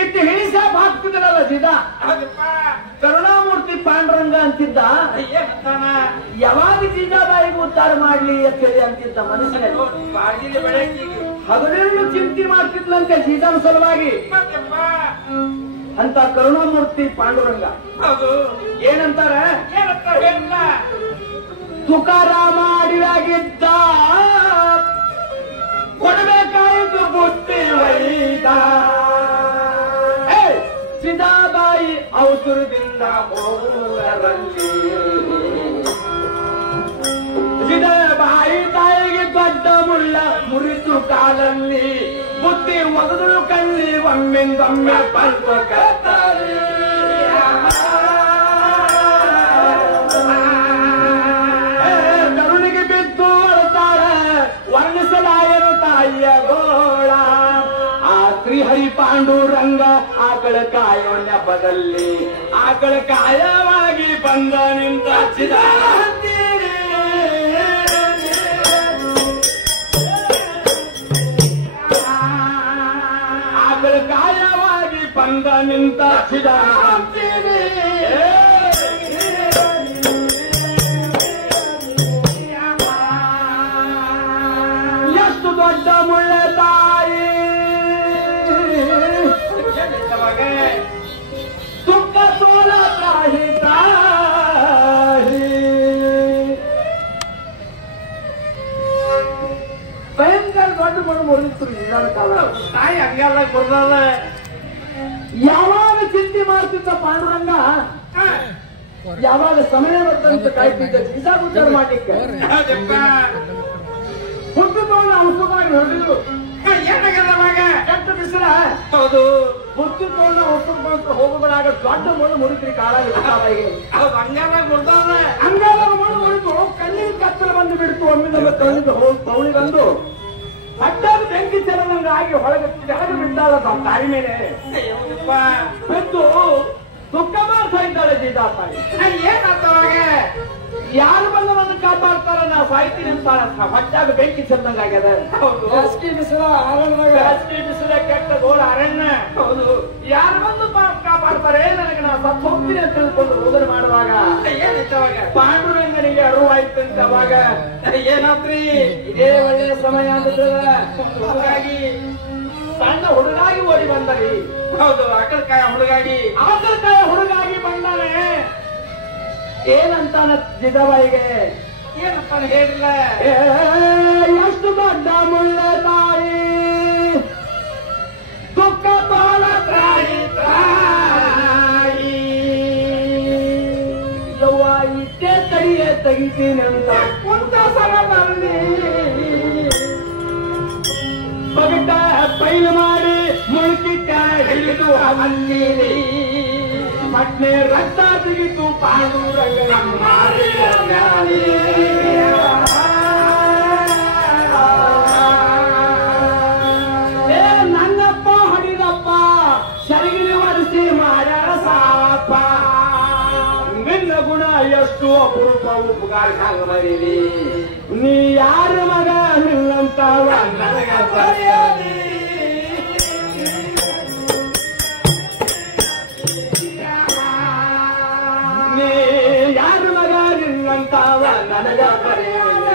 ಇಟ್ಟು ಹಿಡಿಸಾಪ್ ಹಾಕ್ತಿದ್ರಲ್ಲ ಸೀದಾ. ಕರುಣಾಮೂರ್ತಿ ಪಾಂಡುರಂಗ ಅಂತಿದ್ದ. ಏನಂತಾನ? ಯಾವಾಗ ಸೀತಾಬಾಯಿಗೆ ಉದ್ಧಾರ ಮಾಡ್ಲಿ ಅಂತ ಹೇಳಿ ಅಂತಿದ್ದ ಮನಸ್ಸಿನಲ್ಲಿ. ಬಾಗಿಲು ಬೆಳಕಿಗೆ ಹಗಲಿರುಳು ಚಿಂತೆ ಮಾಡ್ತಿದ್ಲಂತೆ ಸೀತಾನ ಸಲುವಾಗಿ. ಅಂತ ಕರುಣಾಮೂರ್ತಿ ಪಾಂಡುರಂಗ ಹೌದು. ಏನಂತಾರ? ಏನಂತ ಹೇಳ? ತುಕಾರಾಮ ಅಡಿಯಾಗಿದ್ದ, ಕೊಡಬೇಕಾಯಿತು ಬುತ್ತಿ ವೈದ. ಸೀತಾಬಾಯಿ ಔತುರದಿಂದ ಹೋಗುವರಲ್ಲಿ ಸೀತಾಬಾಯಿ ತಾಯಿಗೆ ದೊಡ್ಡ ಮುಳ್ಳ ಮುರಿತು ಕಾಲಲ್ಲಿ. ಬುದ್ಧಿ ಒಗದು ಕಳ್ಳಿ ಒಮ್ಮಿಂದೊಮ್ಮೆ ಪಲ್ಪ ಕತ್ತಾರೆ. ಕರುಣಿಗೆ ಬಿದ್ದು ಅಳ್ತಾರೆ, ವರ್ಣಿಸಲಾಯರು ತಾಯಿಯ ಗೋಳ. ಆ ಶ್ರೀಹರಿ ಪಾಂಡುರಂಗ ಆಕಳ ಕಾಯೋ ನೆಪದಲ್ಲಿ ಆಕಳ ಕಾಯವಾಗಿ ಬಂದ ನಿಂತ ಆಕಳ ಕಾಯವಾಗಿ ಬಂದ ನಿಂತ ಚಿದಾಂತೀರಿ. ಎಷ್ಟು ದೊಡ್ಡ ಮುಳ್ಳೆ ತಾಯಿ ತುಕ್ಕ ತೋಲ ತಾಯಿ ತಾಯಿ. ಭಯಂಕರ ದೊಡ್ಡ ಮಣ್ಣು ಮುರಿತು ನಿಧಾನ ಕಾಲ. ತಾಯಿ ಹಂಗೆಲ್ಲ ಕೊಡ್ದಲ್ಲ. ಯಾವಾಗ ಚಿಂತೆ ಮಾಡ್ತಿದ್ದ ಪಾಂಡುರಂಗ, ಯಾವಾಗ ಸಮಯ ಬರ್ತಂತ ಕಾಯ್ತಿದ್ದ ಸೀತಾ ಉದ್ಧಾರ ಮಾಡ್ಲಿಕ್ಕೆ. ಹೌದಪ್ಪ. ಹುಟ್ಟು ತಗೊಂಡು ಔಷಧವಾಗಿ ಹೊಡೆದು ಏನಾಗಲ್ಲ ಅವಾಗ? ಹೌದು ಬುತ್ತಿ ತಗೊಂಡು ಹೊತ್ತು ಹೋಗುವಾಗ ದೊಡ್ಡ ಮುಳ್ಳು ಮುರಿದ್ರಿ ಕಾಲಾಗಿ ಹೌದು ಅಂಗಾರ ಮುರ್ದವ್ರ ಹಂಗಾಗ ಮುಳ್ಳು ಮುರಿದು ಕಣ್ಣಿನ ಕತ್ತಲ ಬಂದು ಬಿಡ್ತು. ಒಮ್ಮೆ ನಮ್ಮ ಕಣ್ಣಿಗೆ ಹೋಗಿ ತೌಳಿ ಬಂದು ಹಟ್ಟಾಗ ಬೆಂಕಿ ಚೆಲ್ಲಂಗ ಆಗಿ ಹೊಳಗೆ ಕೆಳಗೆ ಬಿದ್ದಾಳ ದಾರಿ ಮೇಲೆ ಬಿದ್ದು ದುಃಖ ಮಾಡ್ತಾ ಇದ್ದಾಳೆ ಜೀದಾತಾಯಿ. ಏನಾಗ್ತವಾಗ ಯಾರು ಬಂದು ನನ್ನ ಕಾಪಾಡ್ತಾರ ನಾ ಸಾಯ್ತೀನಿ ಅಂತ ಹೊಟ್ಟಾಗ ಬೆಂಕಿ ಚೆಲ್ಲಂಗ ಆಗ್ಯದ. ಹೌದು ಬೇಸಿಗೆ ಬಿಸಿಲ ಕೆಟ್ಟ ಗೋಳ ಅರಣ್ಯ. ಹೌದು ಯಾರು ಬಂದು ಕಾಪಾಡ್ತಾರೆ ನನಗೆ ನಾ ಸತ್ತು ಹೋಗ್ತೀನಿ ಅಂತ ತಿಳ್ಕೊಂಡು ರೋದನೆ ಮಾಡುವಾಗ ಏನಾಯ್ತವಾಗ ಪಾಂಡುರಂಗನಿಗೆ ಅರಿವಾಯ್ತಂತೆ. ಅವಾಗ ಏನಾದ್ರಿ ಇದೇ ಒಳ್ಳೆಯ ಸಮಯ ಅಂತ ಹುಡುಗಾಗಿ ಸಣ್ಣ ಹುಡುಗಾಗಿ ಓಡಿ ಬಂದರಿ. ಹೌದು ಅಕ್ಕಳಕಾಯ ಹುಡುಗಾಗಿ ಆಕಳಕಾಯ ಹುಡುಗಾಗಿ ಬಂದಾನೆ. ಏನಂತಾನ ಜಿದವಾಯಿಗೆ ಏನಪ್ಪ ಹೇಳಿಲ್ಲ ಎಷ್ಟು ದೊಡ್ಡ ಮುಳ್ಳ ತಾಯಿ ದುಃಖ ಬಾಳ ತಾಯಿ ತಾಯಿ ಯವ್ವ ಇಷ್ಟೇ ತಡಿಯೇ ತೆಗಿತೀನಂತ ಕುಂತ ಸರದಲ್ಲಿ ಬಗಟ ಪೈಲು ಮಾಡಿ ಮುಳುಕಿಟ್ಟ ಹಿಡಿದು ಅಲ್ಲಿ ಪಟ್ನೆ ರಕ್ತ ತೆಗಿತು ಪಾಂಡುರಂಗ ನನ್ನಪ್ಪ ಹೊಡಿದಪ್ಪ ಸರಿಗಿನ ಒರೆಸಿ ಮಾಡ್ಯಾರ ಸಾಪ. ನಿನ್ನ ಗುಣ ಎಷ್ಟು ಅಪರೂಪವು ಪುಗಾರ ಮರೀರಿ. ನೀ ಯಾರ ಮಗ ನಿನ್ನಂತ ನನಗ ಬರೆಯಲಿ. ನೀ ಯಾರ ಮಗ ನಿನ್ನಂತಾವ ನನಗ ಬರೆಯಲಿ.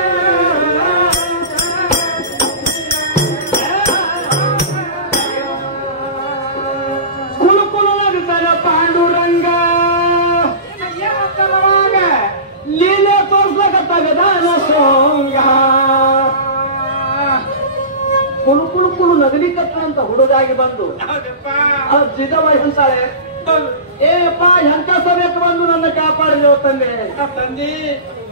ಕುಲು ಕುಲು ನಗುತ್ತಾನ ಪಾಂಡುರಂಗ. ಏನಂತವಾಗ ಲೀಲೆ ತೋರ್ಸ್ಲಕತ್ತಾಗದಾನ ಸೋಂಗ. ಕುಲು ಕುಲು ಕುಲು ನಗಲಿಕತ್ತಂತ ಹುಡುಗಾಗಿ ಬಂದು ಹೌದಪ್ಪ ಜಿದವಾಯಿ ಅಂತಾಳೆ, ಏಪ್ಪ ಎಂತ ಸಮಯಕ್ಕೆ ಬಂದು ನನ್ನ ಕಾಪಾಡಿದೆವು ತಂದೆ. ತಂದಿ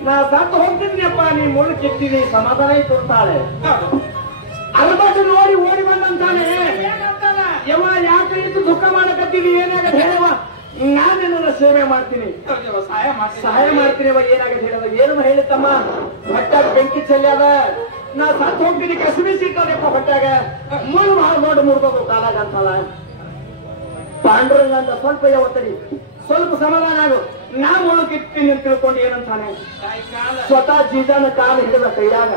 ನಾ ಸತ್ತು ಹೋಗ್ತಿದ್ನಿಯಪ್ಪ, ನೀ ಮುಳ್ಳು ಕಿತ್ತಿದಿ ಸಮಾಧಾನ ಆಯ್ತು ಅಂತಾಳೆ. ಹೌದು ಅರ್ಬಟ್ಟು ನೋಡಿ ಓಡಿ ಬಂದಂತಾನೆ. ಏನಂತಾನ ಯವ್ವ ಯಾಕೆ ಇದ್ದು ದುಃಖ ಮಾಡಕತ್ತೀನಿ, ಏನಾಗತ್ತೆ ಹೇಳವ, ನಾನು ನನ್ನ ಸೇವೆ ಮಾಡ್ತೀನಿ, ಸಹಾಯ ಮಾಡ್ತೀನಿ. ಏನಾಗತ್ತೆ ಹೇಳವ, ಏನು ಹೇಳಿತಮ್ಮ, ಹೊಟ್ಟಾಗ ಬೆಂಕಿ ಚೆಲ್ಲಾದ, ನಾ ಸತ್ತು ಹೋಗ್ತೀನಿ, ಕಸಬಿ ಸಿಗ್ತಾನೆಪ್ಪ ಹೊಟ್ಟಾಗ, ಮುಳ್ಳು ಮಾಡಿ ಮುರ್ಬೇಕು ಕಾಲಾಗ ಅಂತಲ್ಲ. ಪಾಂಡುರಂಗ ಅಂತ ಸ್ವಲ್ಪ ಯಾವತ್ತರಿ ಸ್ವಲ್ಪ ಸಮಾಧಾನ ಆಗು, ನಾ ಮುಳ್ಳು ಕಿತ್ತೀನಿ ಅಂತ ತಿಳ್ಕೊಂಡು ಏನಂತಾನೆ, ಸ್ವತಃ ಜೀಜಾನ ಕಾಲು ಹಿಡಿದ ಕೈಯಾಗ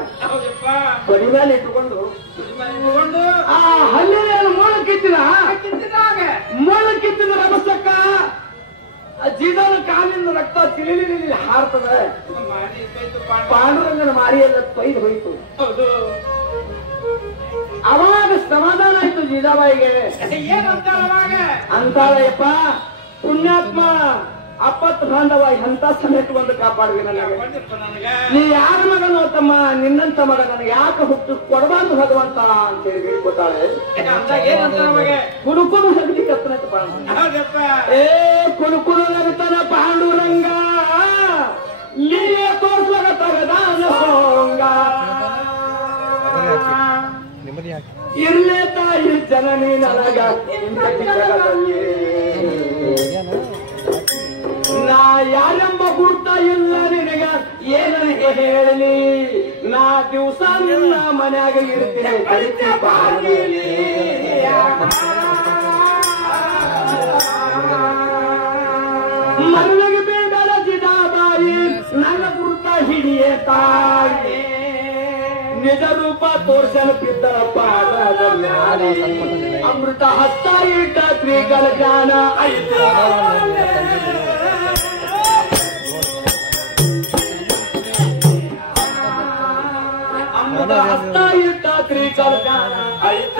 ಬಡಿ ಮೇಲೆ ಇಟ್ಟುಕೊಂಡು ಆ ಹಲ್ಲಿನ ಮುಳ್ಳು ಕಿತ್ತಿದಾಗ ಮುಳ್ಳು ಕಿತ್ತಿದ ರಭಸಕ್ಕ ಜೀಜಾನ ಕಾಲಿಂದ ರಕ್ತ ತಿಳಿ ಹಾರ್ತದ. ಪಾಂಡುರಂಗನ ಮಾರಿಯೆಲ್ಲ ತೊಯ್ದು ಹೋಯ್ತು. ಅವಾಗ ಸಮಾಧಾನ ಆಯ್ತು ಜೀಜಾಬಾಯಿಗೆ. ಅಂತಾಳಯ್ಯಪ್ಪ ಪುಣ್ಯಾತ್ಮ ಅಪ್ಪತ್ತು ಬಾಂಧವ ಎಂತ ಸಮಯಕ್ಕೆ ಬಂದು ಕಾಪಾಡ್ವಿ ನನಗೆ. ನೀ ಯಾರ ಮಗನೋ ತಮ್ಮ, ನಿನ್ನಂತ ಮಗ ನನಗೆ ಯಾಕೆ ಹುಟ್ಟು ಕೊಡಬಾರ್ದು ಭಗವಂತ ಅಂತ ಹೇಳಿ ಹೇಳ್ಕೊತಾಳೆ. ಕುಡುಕುಡು ನಗಲಿ ಕತ್ತನಪ್ಪ, ಏ ಕುಡುಕುಡು ನಗತನ ಪಾಂಡುರಂಗ, ಲೀಲೆ ತೋರ್ಸ್ಲಗತಗದಾನ ಸೋಂಗ. ಇರ್ಲೇ ತಾಯಿ ಜನನಿ ನನಗ ನಾ ಯಾರೆಂಬ ಗುರ್ತ ಇಲ್ಲ ನಿನಗ ಏನನಿಗೆ ಹೇಳಲಿ. ನಾ ದಿವಸ ನಿನ್ನ ಮನ್ಯಾಗ ಇರ್ತೀನಿ ಕಳಿಸಿ ಬಾಗಿಲಿ. ಮರುವಿಗೆ ಬೇಡಲ ಜಿದಾಬಾಯಿ ನನ್ನ ಗುರ್ತ ಹಿಡಿಯೇ ತಾಯಿ. ನಿಜ ರೂಪ ತೋರ್ಸನ ಬಿದ್ದರ ಪಾದದ ಮ್ಯಾಲೆ ಅಮೃತ ಹಸ್ತ ಇಟ್ಟ ತ್ರಿಕಲ ಜ್ಞಾನ ಐತ. ಅಮೃತ ಹಸ್ತ ಇಟ್ಟ ತ್ರಿಕಲ ಜ್ಞಾನ ಐತ.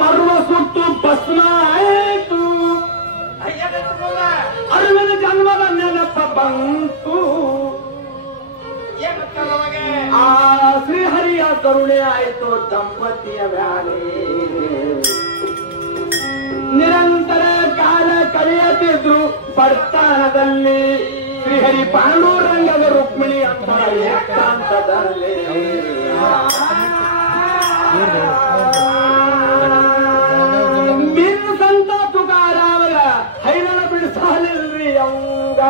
ಮರ್ವ ಸುಟ್ಟು ಭಸ್ಮ ಆಯ್ತು, ಅರಿವಿನ ಜನ್ಮದ ನೆನಪ ಬಂತು. ಆ ಶ್ರೀಹರಿಯ ಕರುಣೆ ಆಯಿತು ದಂಪತಿಯ ಮ್ಯಾಲೆ. ನಿರಂತರ ಕಾಲ ಕಳೆಯುತ್ತಿದ್ರು ಬಡತನದಲ್ಲಿ ಶ್ರೀಹರಿ ಪಾಂಡುರಂಗದ ರುಕ್ಮಿಣಿ ಅಂತ ಏಕಾಂತದಲ್ಲಿ ಮೀನು ಸಂತ ತುಕಾರಾಮರ ಹೈರಾಣ ಬಿಡಿಸಲಿಲ್ರಿ ಅವಂಗ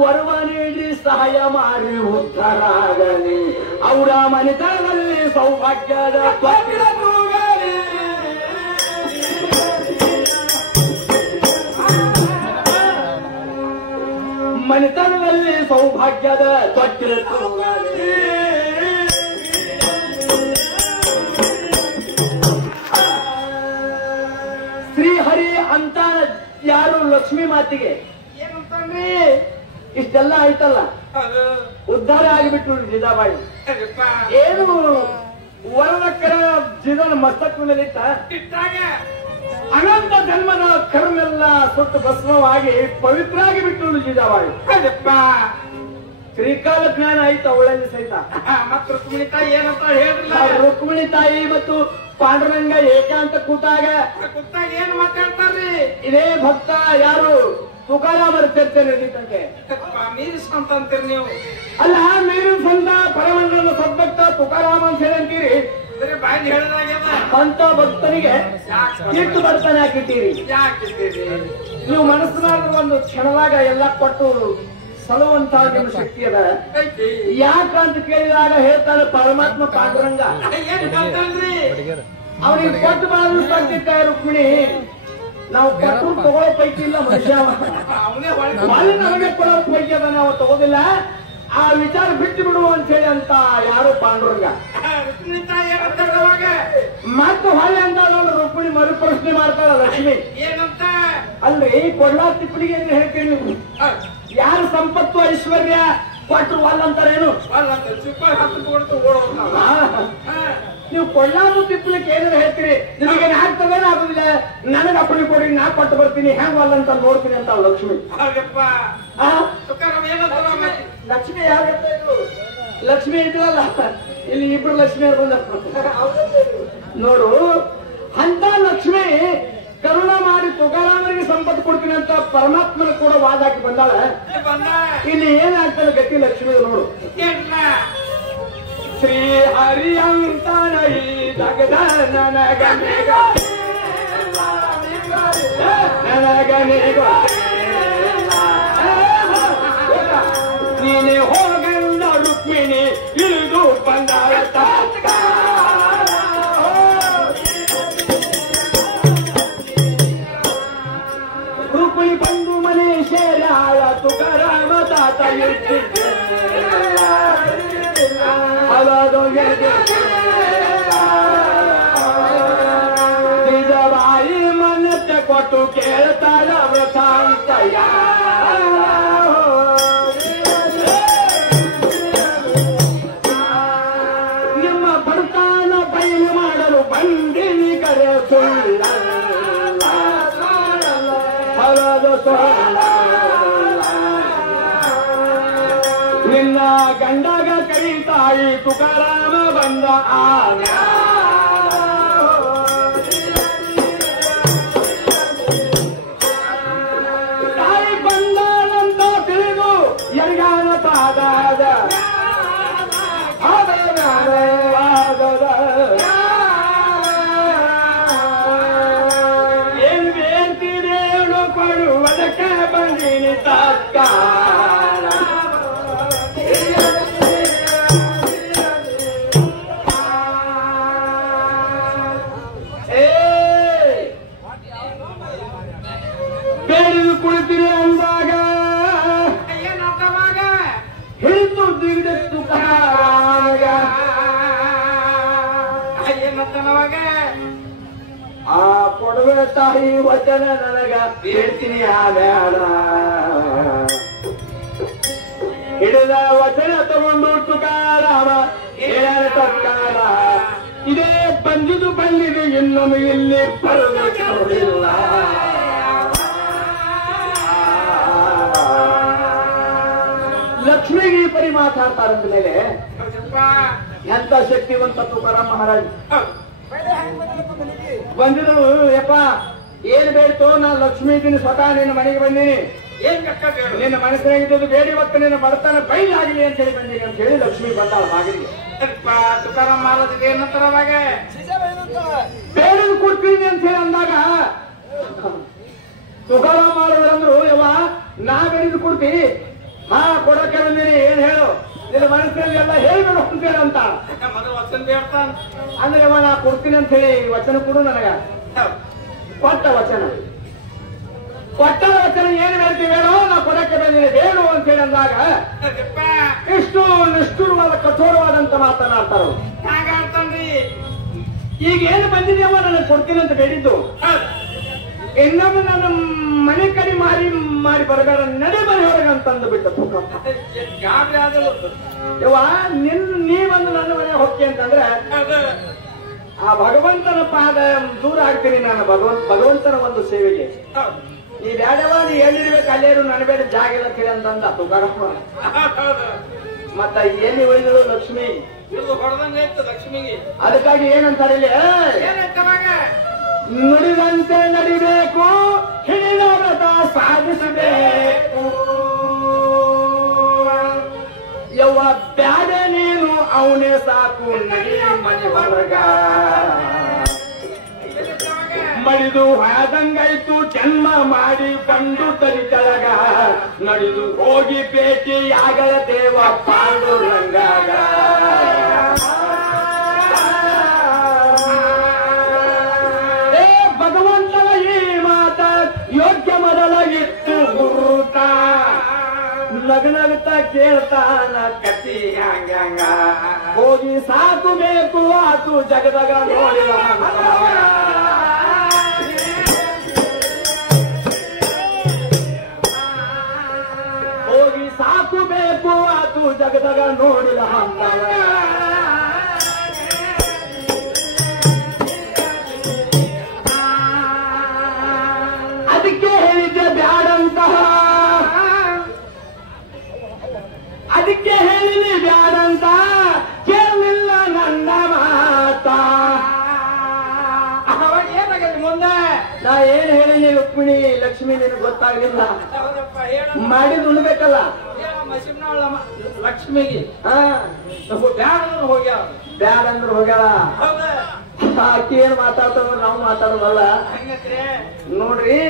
ವರವ ನೀಡಿ ಸಹಾಯ ಮಾಡಿ ಉದ್ಧಾರಾಗಲಿ ಅವರ ಮನೆತನದಲ್ಲಿ ಸೌಭಾಗ್ಯದ ತ್ವಕಿರ ತೂಗಲಿ. ಮನೆತನದಲ್ಲಿ ಸೌಭಾಗ್ಯದ ತ್ವಕಿರ ತೂಗಲಿ. ಶ್ರೀಹರಿ ಅಂತ ಯಾರು ಲಕ್ಷ್ಮೀ ಮಾತಿಗೆ ಏನಂತಾನ್ರಿ? ಇಷ್ಟೆಲ್ಲ ಆಯ್ತಲ್ಲ, ಅದು ಉದ್ಧಾರ ಆಗಿಬಿಟ್ಟು ಜಿದಾಬಾಯಿ ಅದೇಪ್ಪ ಏನು ವರದಕ್ಕರ ಜಿದನ ಮಸ್ತಕ್ ಮೇಲಿಟ್ಟ ಇಟ್ಟಾಗ ಅನಂತ ಜನ್ಮದ ಕರ್ಮೆಲ್ಲ ಸುಟ್ಟು ಭಸ್ಮವಾಗಿ ಪವಿತ್ರ ಆಗಿಬಿಟ್ಟು ಜಿದಾಬಾಯಿ. ಅದಪ್ಪ ತ್ರಿಕಾಲ ಜ್ಞಾನ ಆಯ್ತು ಅವಳಲ್ಲಿ ಸಹಿತ. ಮತ್ ರುಕ್ಮಿಣಿ ತಾಯಿ ಏನಂತ ಹೇಳಿಲ್ಲ. ರುಕ್ಮಿಣಿ ತಾಯಿ ಮತ್ತು ಪಾಂಡುರಂಗ ಏಕಾಂತ ಕೂತಾಗ ಕುತ್ತಾಗ ಏನ್ ಮಾತಾಡ್ತಾರ್ರಿ? ಇದೇ ಭಕ್ತ ಯಾರು ತುಕಾರಾಮರ ಚರ್ಚೆ ನಡೀತಂತೆ. ಮೀರಿಸ್ಕೊಂತ ಅಂತೀರಿ ನೀವು. ಅಲ್ಲ, ಮೀರಿನ ಸಂತ ಪರಮಣ್ಣನ ಸದ್ಭಕ್ತ ತುಕಾರಾಮ ಅಂತ ಹೇಳಂತೀರಿ. ಬರೀ ಬಾಯಿ ಹೇಳಿದಾಗ್ಯದ. ಅಂತ ಭಕ್ತನಿಗೆ ಎಷ್ಟು ಬರ್ತನೆ ಹಾಕಿದ್ದೀರಿ. ಯಾಕಿದ್ದೀರಿ? ನೀವು ಮನಸ್ಸಿನಾಗ ಒಂದು ಕ್ಷಣದಾಗ ಎಲ್ಲ ಕೊಟ್ಟು ಸಲುವಂತ ನಿಮ್ಮ ಶಕ್ತಿ ಅದ. ಐತಿ. ಯಾಕಂತ ಕೇಳಿದಾಗ ಹೇಳ್ತಾನೆ ಪರಮಾತ್ಮ ಪಾಂಡುರಂಗ ಏನ್ ಹೇಳ್ತಾನ್ರಿ? ಅವ್ರಿಗೆ ಕೊಟ್ಟು ಬಾಳು ಸಾಧ್ಯ ರುಕ್ಮಿಣಿ. ನಾವು ಕೊಟ್ಟು ತಗೊಳ್ಳೋ ಪೈಕಿ ಇಲ್ಲ ಮನುಷ್ಯ. ಅವನೇ ಹೊಳೆ ಬಾಳಿ ನಮಗೆ ಕೊಡೋ ಪೈಕಿ ಅದ, ನಾವು ತಗೋದಿಲ್ಲ. ಆ ವಿಚಾರ ಬಿಟ್ಟು ಬಿಡುವ ಅಂತ ಹೇಳಿ ಅಂತ ಯಾರು ಪಾಂಡುರಂಗ. ರುಕ್ಮಿಣಿ ತಾಯಿ ಏನಂತ ಅವಾಗ? ಮತ್ತೆ ಹೊಳೆ ಅಂತ ನೋಡಿ ರುಕ್ಮಿಣಿ ಮರುಪ್ರಶ್ನೆ ಮಾಡ್ತಾಳ ಲಕ್ಷ್ಮಿ. ಏನಂತ? ಅಲ್ರಿ ಕೊಡ್ಲಾ ತಿಪ್ಪಳಿಗೆ ಅಂತ ಹೇಳ್ತೀರಿ ನೀವು. ಯಾರು ಸಂಪತ್ತು ಐಶ್ವರ್ಯ ಕೊಟ್ಟರು ಅಲ್ಲ ಅಂತಾರೇನು? ಸೂಪರ್ ಹತ್ತು ಕೊಡ್ತು ಓಡೋದು ನಾವು. ನೀವು ಕೊಳ್ಳಾದು ತಿಪ್ಪಲಿಕ್ಕೆ ಏನಾರು ಹೇಳ್ತೀರಿ. ನಿಮಗೆ ಆಗ್ತದೆ ಆಗುದಿಲ್ಲ, ನನಗೆ ಅಪ್ಪಣೆ ಕೊಡಿ, ನಾ ಕೊಟ್ಟು ಬರ್ತೀನಿ, ಹೆಂಗ್ ಅಲ್ಲ ಅಂತ ನೋಡ್ತೀನಿ ಅಂತ ಲಕ್ಷ್ಮಿ. ಹಾಗಪ್ಪ ಆ? ತುಕಾರಾಮ್ ಏನಂತ ಲಕ್ಷ್ಮಿ ಯಾವ ಲಕ್ಷ್ಮಿ ಇದ್ರಲ್ಲ, ಇಲ್ಲಿ ಇಬ್ರು ಲಕ್ಷ್ಮಿ ಬಂದ ನೋಡು. ಅಂತ ಲಕ್ಷ್ಮಿ ಕರುಣ ಮಾಡಿ ತುಕಾರಾಮರಿಗೆ ಸಂಪತ್ತು ಕೊಡ್ತೀನಿ ಅಂತ ಪರಮಾತ್ಮನ ಕೂಡ ವಾದ ಹಾಕಿ ಬಂದಾಳ. ಬಂದ ಇಲ್ಲಿ ಏನಾಗ್ತಾನೆ ಗತಿ ಲಕ್ಷ್ಮಿ ನೋಡು. ಏನ್ಲ? ಶ್ರೀ ಹರಿ ಅಂತ ಜಗದ ನನಗನೆಗ ನೀನೆ ಹೋಗಲ್ಲ ರುಕ್ಮಿಣಿ ಇಳಿದು ಬಂದಾಳ ರುಕ್ಮಿಣಿ ಬಂದು ಮನೆ ಸೇರಾಳ ತುಕಾರಾಮ ತಾತ ನಿಜವಾಯಿ ಮನತೆ ಕೊಟ್ಟು ಕೇಳ್ತಾಳ ವ್ರತಾಂತಯ. ನಿಮ್ಮ ಬರ್ತಾನ ಬಯಲು ಮಾಡಲು ಬಂದಿನಿ ಕರೆ ಸುಳ್ಳ ಹರದು ಸುಳ್ಳ. ನಿನ್ನ ಗಂಡಗ ಕೈ ತಾಯಿ ತುಕಾರಾಮ ಬಂದ ಆಗ ತಾಯಿ ಬಂದಾನಂತ ತಿಳಿದು ಎರಿಗಾನ ಪಾದಾದ ಏನ್ ಬೇಡ್ತಿದೇಳು ಕೊಡುವುದಕ್ಕೆ ಬಂದಿನಿ ತತ್ಕಾಲ. ಬೇಡಿದು ಕುಳಿತಿರಿ ಅಂದಾಗ ಏನಂತವಾಗ? ಹಿಡಿದು ದಿಗಿದ ತುಕಾರಾಮಗ ಏನಂತನವಾಗ? ಆ ಕೊಡುವೆ ತಾಯಿ ವಚನ ನನಗ ಹೇಳ್ತೀನಿ ಆಗ ಹಿಡಿದ ವಚನ ತಗೊಂಡು ತುಕಾರಾಮ ಹೇಳ ತತ್ಕಾಲ. ಇದೇ ಬಂದಿದು ಬಂದಿದೆ, ಇನ್ನೊಮ್ಮೆ ಇಲ್ಲಿ ಬರಲಿಲ್ಲ. ಲಕ್ಷ್ಮಿಗೆ ಈ ಪರಿ ಮಾತಾಡ್ತಾರಂದ ಮೇಲೆ ಎಂತ ಶಕ್ತಿವಂತ ತುಕಾರಾಮ್ ಮಹಾರಾಜ್ ಬಂದಿದ್ರು. ಯಪ್ಪ ಏನ್ ಬೇಡ್ತೋ, ನಾ ಲಕ್ಷ್ಮೀ ಇದ್ದೀನಿ, ಸ್ವತಃ ನಿನ್ನ ಮನೆಗೆ ಬಂದೀನಿ, ಏನ್ ಲೆಕ್ಕ ಬೇಡ ನಿನ್ನ ಮನಸ್ಸಿನಾಗಿದ್ದು ಬೇಡಿ ಇವತ್ತು ನಿನ್ನ ಬಡತನ ಬೈಲಾಗಲಿ ಅಂತ ಹೇಳಿ ಬಂದೀನಿ ಅಂತ ಹೇಳಿ ಲಕ್ಷ್ಮಿ ಬಂದಾಳ ಬಾಗಿಲಿಗೆ. ತುಕಾರಾಮ್ ಮಾಲದಿಗೆ ಏನಂತಾರ ಅವಾಗ ಬೇಡದು ಕೊಡ್ತೀನಿ ಅಂತ ಹೇಳಿ ಅಂದಾಗ ತುಕಾರಾಮ್ ಮಾಡಿದ್ರಂದ್ರು ಯವ್ವ ನಾ ಬೇಡಿದ್ ಕೊಡ್ತೀನಿ. ಹಾ ಕೊಡಕ್ಕೆ ಬಂದೀನಿ ಏನ್ ಹೇಳು ನಿನ್ನ ಮನಸ್ಸಿನಲ್ಲಿ ಎಲ್ಲ ಹೇಳ್ಬೇಡು ಅಂತೇಳಿ ಅಂತ ಮೊದಲು ವಚನ ಬೇಡ್ತಾನ ಅಂದ್ರೆ ಯವ್ವ ನಾ ಕೊಡ್ತೀನಿ ಅಂತ ಹೇಳಿ ವಚನ ಕೊಡು ನನಗ. ಕೊಟ್ಟ ವಚನ ಏನು ಹೇಳ್ತೀವಿ ಹೇಳೋ ನಾ ಕೊಡಕ್ಕೆ ಬಂದೀನಿ ಬೇಡು ಅಂತ ಹೇಳಿ ಅಂದಾಗ ಇಷ್ಟು ನಿಷ್ಠುರವಾದ ಕಠೋರವಾದಂತ ಮಾತನಾಡ್ತಾರ. ಹಾಗಾಡ್ತಾನ್ರಿ ಈಗ ಏನು ಬಂದಿದ್ಯವ ನನಗೆ ಕೊಡ್ತೀನಿ ಅಂತ ಬೇಡಿದ್ದು ಇನ್ನೊಮ್ಮೆ ನನ್ನ ಮನೆ ಕಡೆ ಮಾಡಿ ಬರಬೇಡ ನಡೆ ಬರಿ ಹೊರಗೆ ಅಂತಂದು ಬಿಟ್ಟು ಗಾಬರಿ ಆದಳು. ಯವ್ವ ನೀ ಬಂದು ನನ್ನ ಮನೆ ಹೋಗ್ತಿ ಅಂತಂದ್ರೆ ಆ ಭಗವಂತನ ಪಾದ ದೂರ ಆಗ್ತೀನಿ ನಾನು ಭಗವಂತನ ಒಂದು ಸೇವೆಗೆ. ನೀ ಬೇಡವ ನೀ ಎಲ್ಲಿರ್ಬೇಕು ಅಲ್ಲೇರು ನನ್ನ ಬೇಡ ಜಾಗ ಇಲ್ಲ ಕೇಳಿ ಅಂತಂದ ತುಕಾರಮ್ಮ. ಮತ್ತ ಎಲ್ಲಿ ಉಳಿದಳು ಲಕ್ಷ್ಮಿ ಹೊಡೆದಂಗಾಯ್ತು ಲಕ್ಷ್ಮಿಗೆ. ಅದಕ್ಕಾಗಿ ಏನಂತಾರೆ ಇಲ್ಲಿ ನುಡಿದಂತೆ ನಡಿಬೇಕು ಹಿಡಿದ ವ್ರತ ಸಾಧಿಸಬೇಕು. ಯವ್ವ ಬ್ಯಾಡ ನೀನು ಅವನೇ ಸಾಕು ನಡಿ ಮನೆ ಹೊರಗ. ಮಡಿದು ಹಾದಂಗಾಯ್ತು ಜನ್ಮ ಮಾಡಿ ಬಂದು ತರಿತಳಗ ನಡೆದು ಹೋಗಿ ಭೇಟಿಯಾಗಲ ದೇವ ಪಾಂಡುರಂಗಾಗ. ಭಗವಂತನ ಈ ಮಾತ ಯೋಗ್ಯ ಮೊದಲಾಗಿತ್ತು ಗುರುತ ನಗನಗುತ್ತಾ ಕೇಳ್ತಾನ ಕತಿ ಹಂಗ ಹೋಗಿ ಸಾಕು ಬೇಕು ಆತು ಜಗದಾಗ ನೋಡಿದ ಹೋಗಿ ಸಾಕು ಬೇಕು ಆತು ಜಗದಾಗ ನೋಡಿದ ಅಂತವ. ಅದಕ್ಕೆ ಹೇಳಿದ್ದೆ ಬ್ಯಾಡಂತಹ ಅದಕ್ಕೆ ಹೇಳಿನಿ ಬ್ಯಾಡಂತ ಕೇಳಲಿಲ್ಲ ನನ್ನ ಮಾತ. ಅವಾಗ ಏನಾಗಲಿ ಮುಂದೆ ನಾ ಏನ್ ಹೇಳಿನಿ ರುಕ್ಮಿಣಿ ಲಕ್ಷ್ಮಿ ನಿನಗೆ ಗೊತ್ತಾಗ್ಲಿಲ್ಲ. ಮಾಡಿದ್ ಉಣ್ಬೇಕಲ್ಲ ಮಸಿಮ್ನವಳ ಲಕ್ಷ್ಮಿಗೆ ಹಾ ಬ್ಯಾಡಂದ್ರೆ ಹೋಗ್ಯಾವ. ಬ್ಯಾಡಂದ್ರೆ ಹೋಗ್ಯಾಳ. ಆಕಿ ಏನ್ ಮಾತಾಡ್ತಾರ ನಾವು ಮಾತಾಡೋದಲ್ಲ. ನೋಡ್ರಿ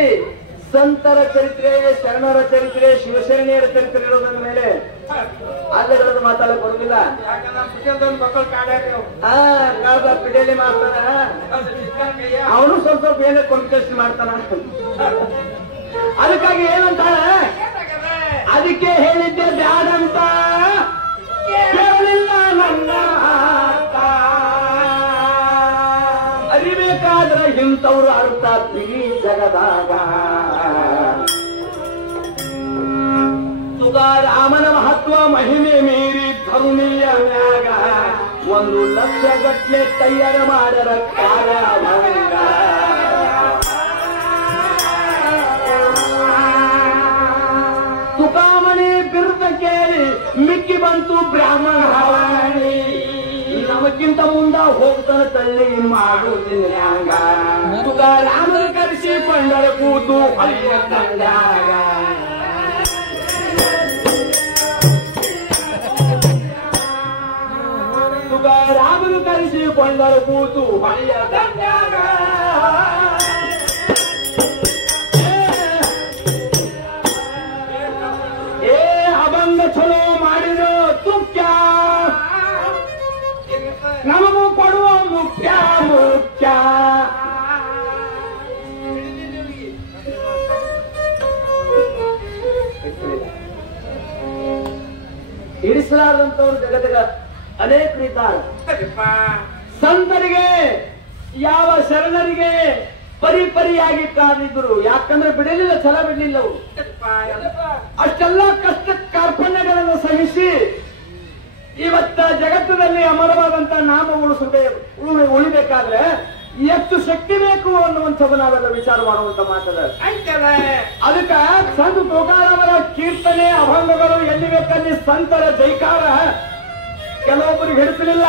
ಸಂತರ ಚರಿತ್ರೆ ಶರಣರ ಚರಿತ್ರೆ ಶಿವಸೇನೆಯರ ಚರಿತ್ರೆ ಇರೋದ್ರ ಮೇಲೆ ಅಲ್ಲಗಳದ್ದು ಮಾತಾಡಕ್ ಬರುದಿಲ್ಲ. ಮಕ್ಕಳು ಕಾಡ್ಯಾರ ಹಾ ಕಾಡ್ದ ಪಿಡೇಲಿ ಮಾಡ್ತಾನ ಅವನು ಸ್ವಲ್ಪ ಸ್ವಲ್ಪ ಏನೇ ಕೊಂಡ್ಕಷ್ಟಿ ಮಾಡ್ತಾನ. ಅದಕ್ಕಾಗಿ ಏನಂತಾಳ ಅದಕ್ಕೆ ಹೇಳಿದ್ದೆ ಬ್ಯಾಡಂತ ಕೇಳಲಿಲ್ಲ ನನ್ನ ಮಾತ. ಅರಿಬೇಕಾದ್ರೆ ಇಂಥವ್ರು ಅರ್ಥ ಈ ಜಗದಾಗ. ತುಕಾರಾಮನ ಮಹತ್ವ ಮಹಿಮೆ ಮೀರಿ ಧರುಣಿಯ ಮ್ಯಾಗ 1,00,000 ಗಟ್ಲೆ ತಯಾರ ಮಾಡರ ಕಾರಭಂಗ. ತುಕಾಮಣಿ ಬಿರುದ ಕೇಳಿ ಮಿಕ್ಕಿ ಬಂತು ಬ್ರಾಹ್ಮಣ ಹವಾಣಿ. ನಮಗಿಂತ ಮುಂದ ಹೋಗ್ತಾನ ತಳ್ಳಿ ಮಾಡುವುದಿಲ್ಲ. ತುಕಾರಾಮನ ಕರೆಸಿ ಕೊಂಡರ ಕೂತು ಹಳ್ಳಿಯ ತಂದಾಗ ತುಕಾರಾಮನು ಕರೆಸಿಕೊಂಡರ ಕೂತು ಹಳ್ಳಿಯ ತಂದಾಗ ಅಭಂಗ ಚಲೋ ಮಾಡಿದ್ರು ತುಕ್ಯ ನಮಗೂ ಕೊಡುವ ಮುಖ್ಯ ಮುಖ್ಯ. ಇಡಿಸಲಾರದಂತವ್ರು ಜಗತ್ತಿಗ ಅನೇಕರಿದ್ದಾರೆ. ಸಂತರಿಗೆ ಯಾವ ಶರಣರಿಗೆ ಪರಿಪರಿಯಾಗಿ ಕಾದಿದ್ರು. ಯಾಕಂದ್ರೆ ಬಿಡಲಿಲ್ಲ, ಛಲ ಬಿಡಲಿಲ್ಲ. ಅವರು ಅಷ್ಟೆಲ್ಲ ಕಷ್ಟ ಕಾರ್ಪಣ್ಯಗಳನ್ನು ಸಹಿಸಿ ಇವತ್ತ ಜಗತ್ತಿನಲ್ಲಿ ಅಮರವಾದಂತ ನಾಮ ಉಳಿಬೇಕಾದ್ರೆ ಎಷ್ಟು ಶಕ್ತಿ ಬೇಕು ಅನ್ನುವಂಥದ್ದು ನಾವೆಲ್ಲ ವಿಚಾರ ಮಾಡುವಂತ ಮಾತದ. ಅದಕ್ಕ ಸಂತ ತುಕಾರಾಮರ ಕೀರ್ತನೆ ಅಭಂಗಗಳು ಎಲ್ಲಿ ಬೇಕಲ್ಲಿ ಸಂತರ ಜೈಕಾರ ಕೆಲವೊಬ್ಬರಿಗೆ ಹಿಡಿಸಲಿಲ್ಲ.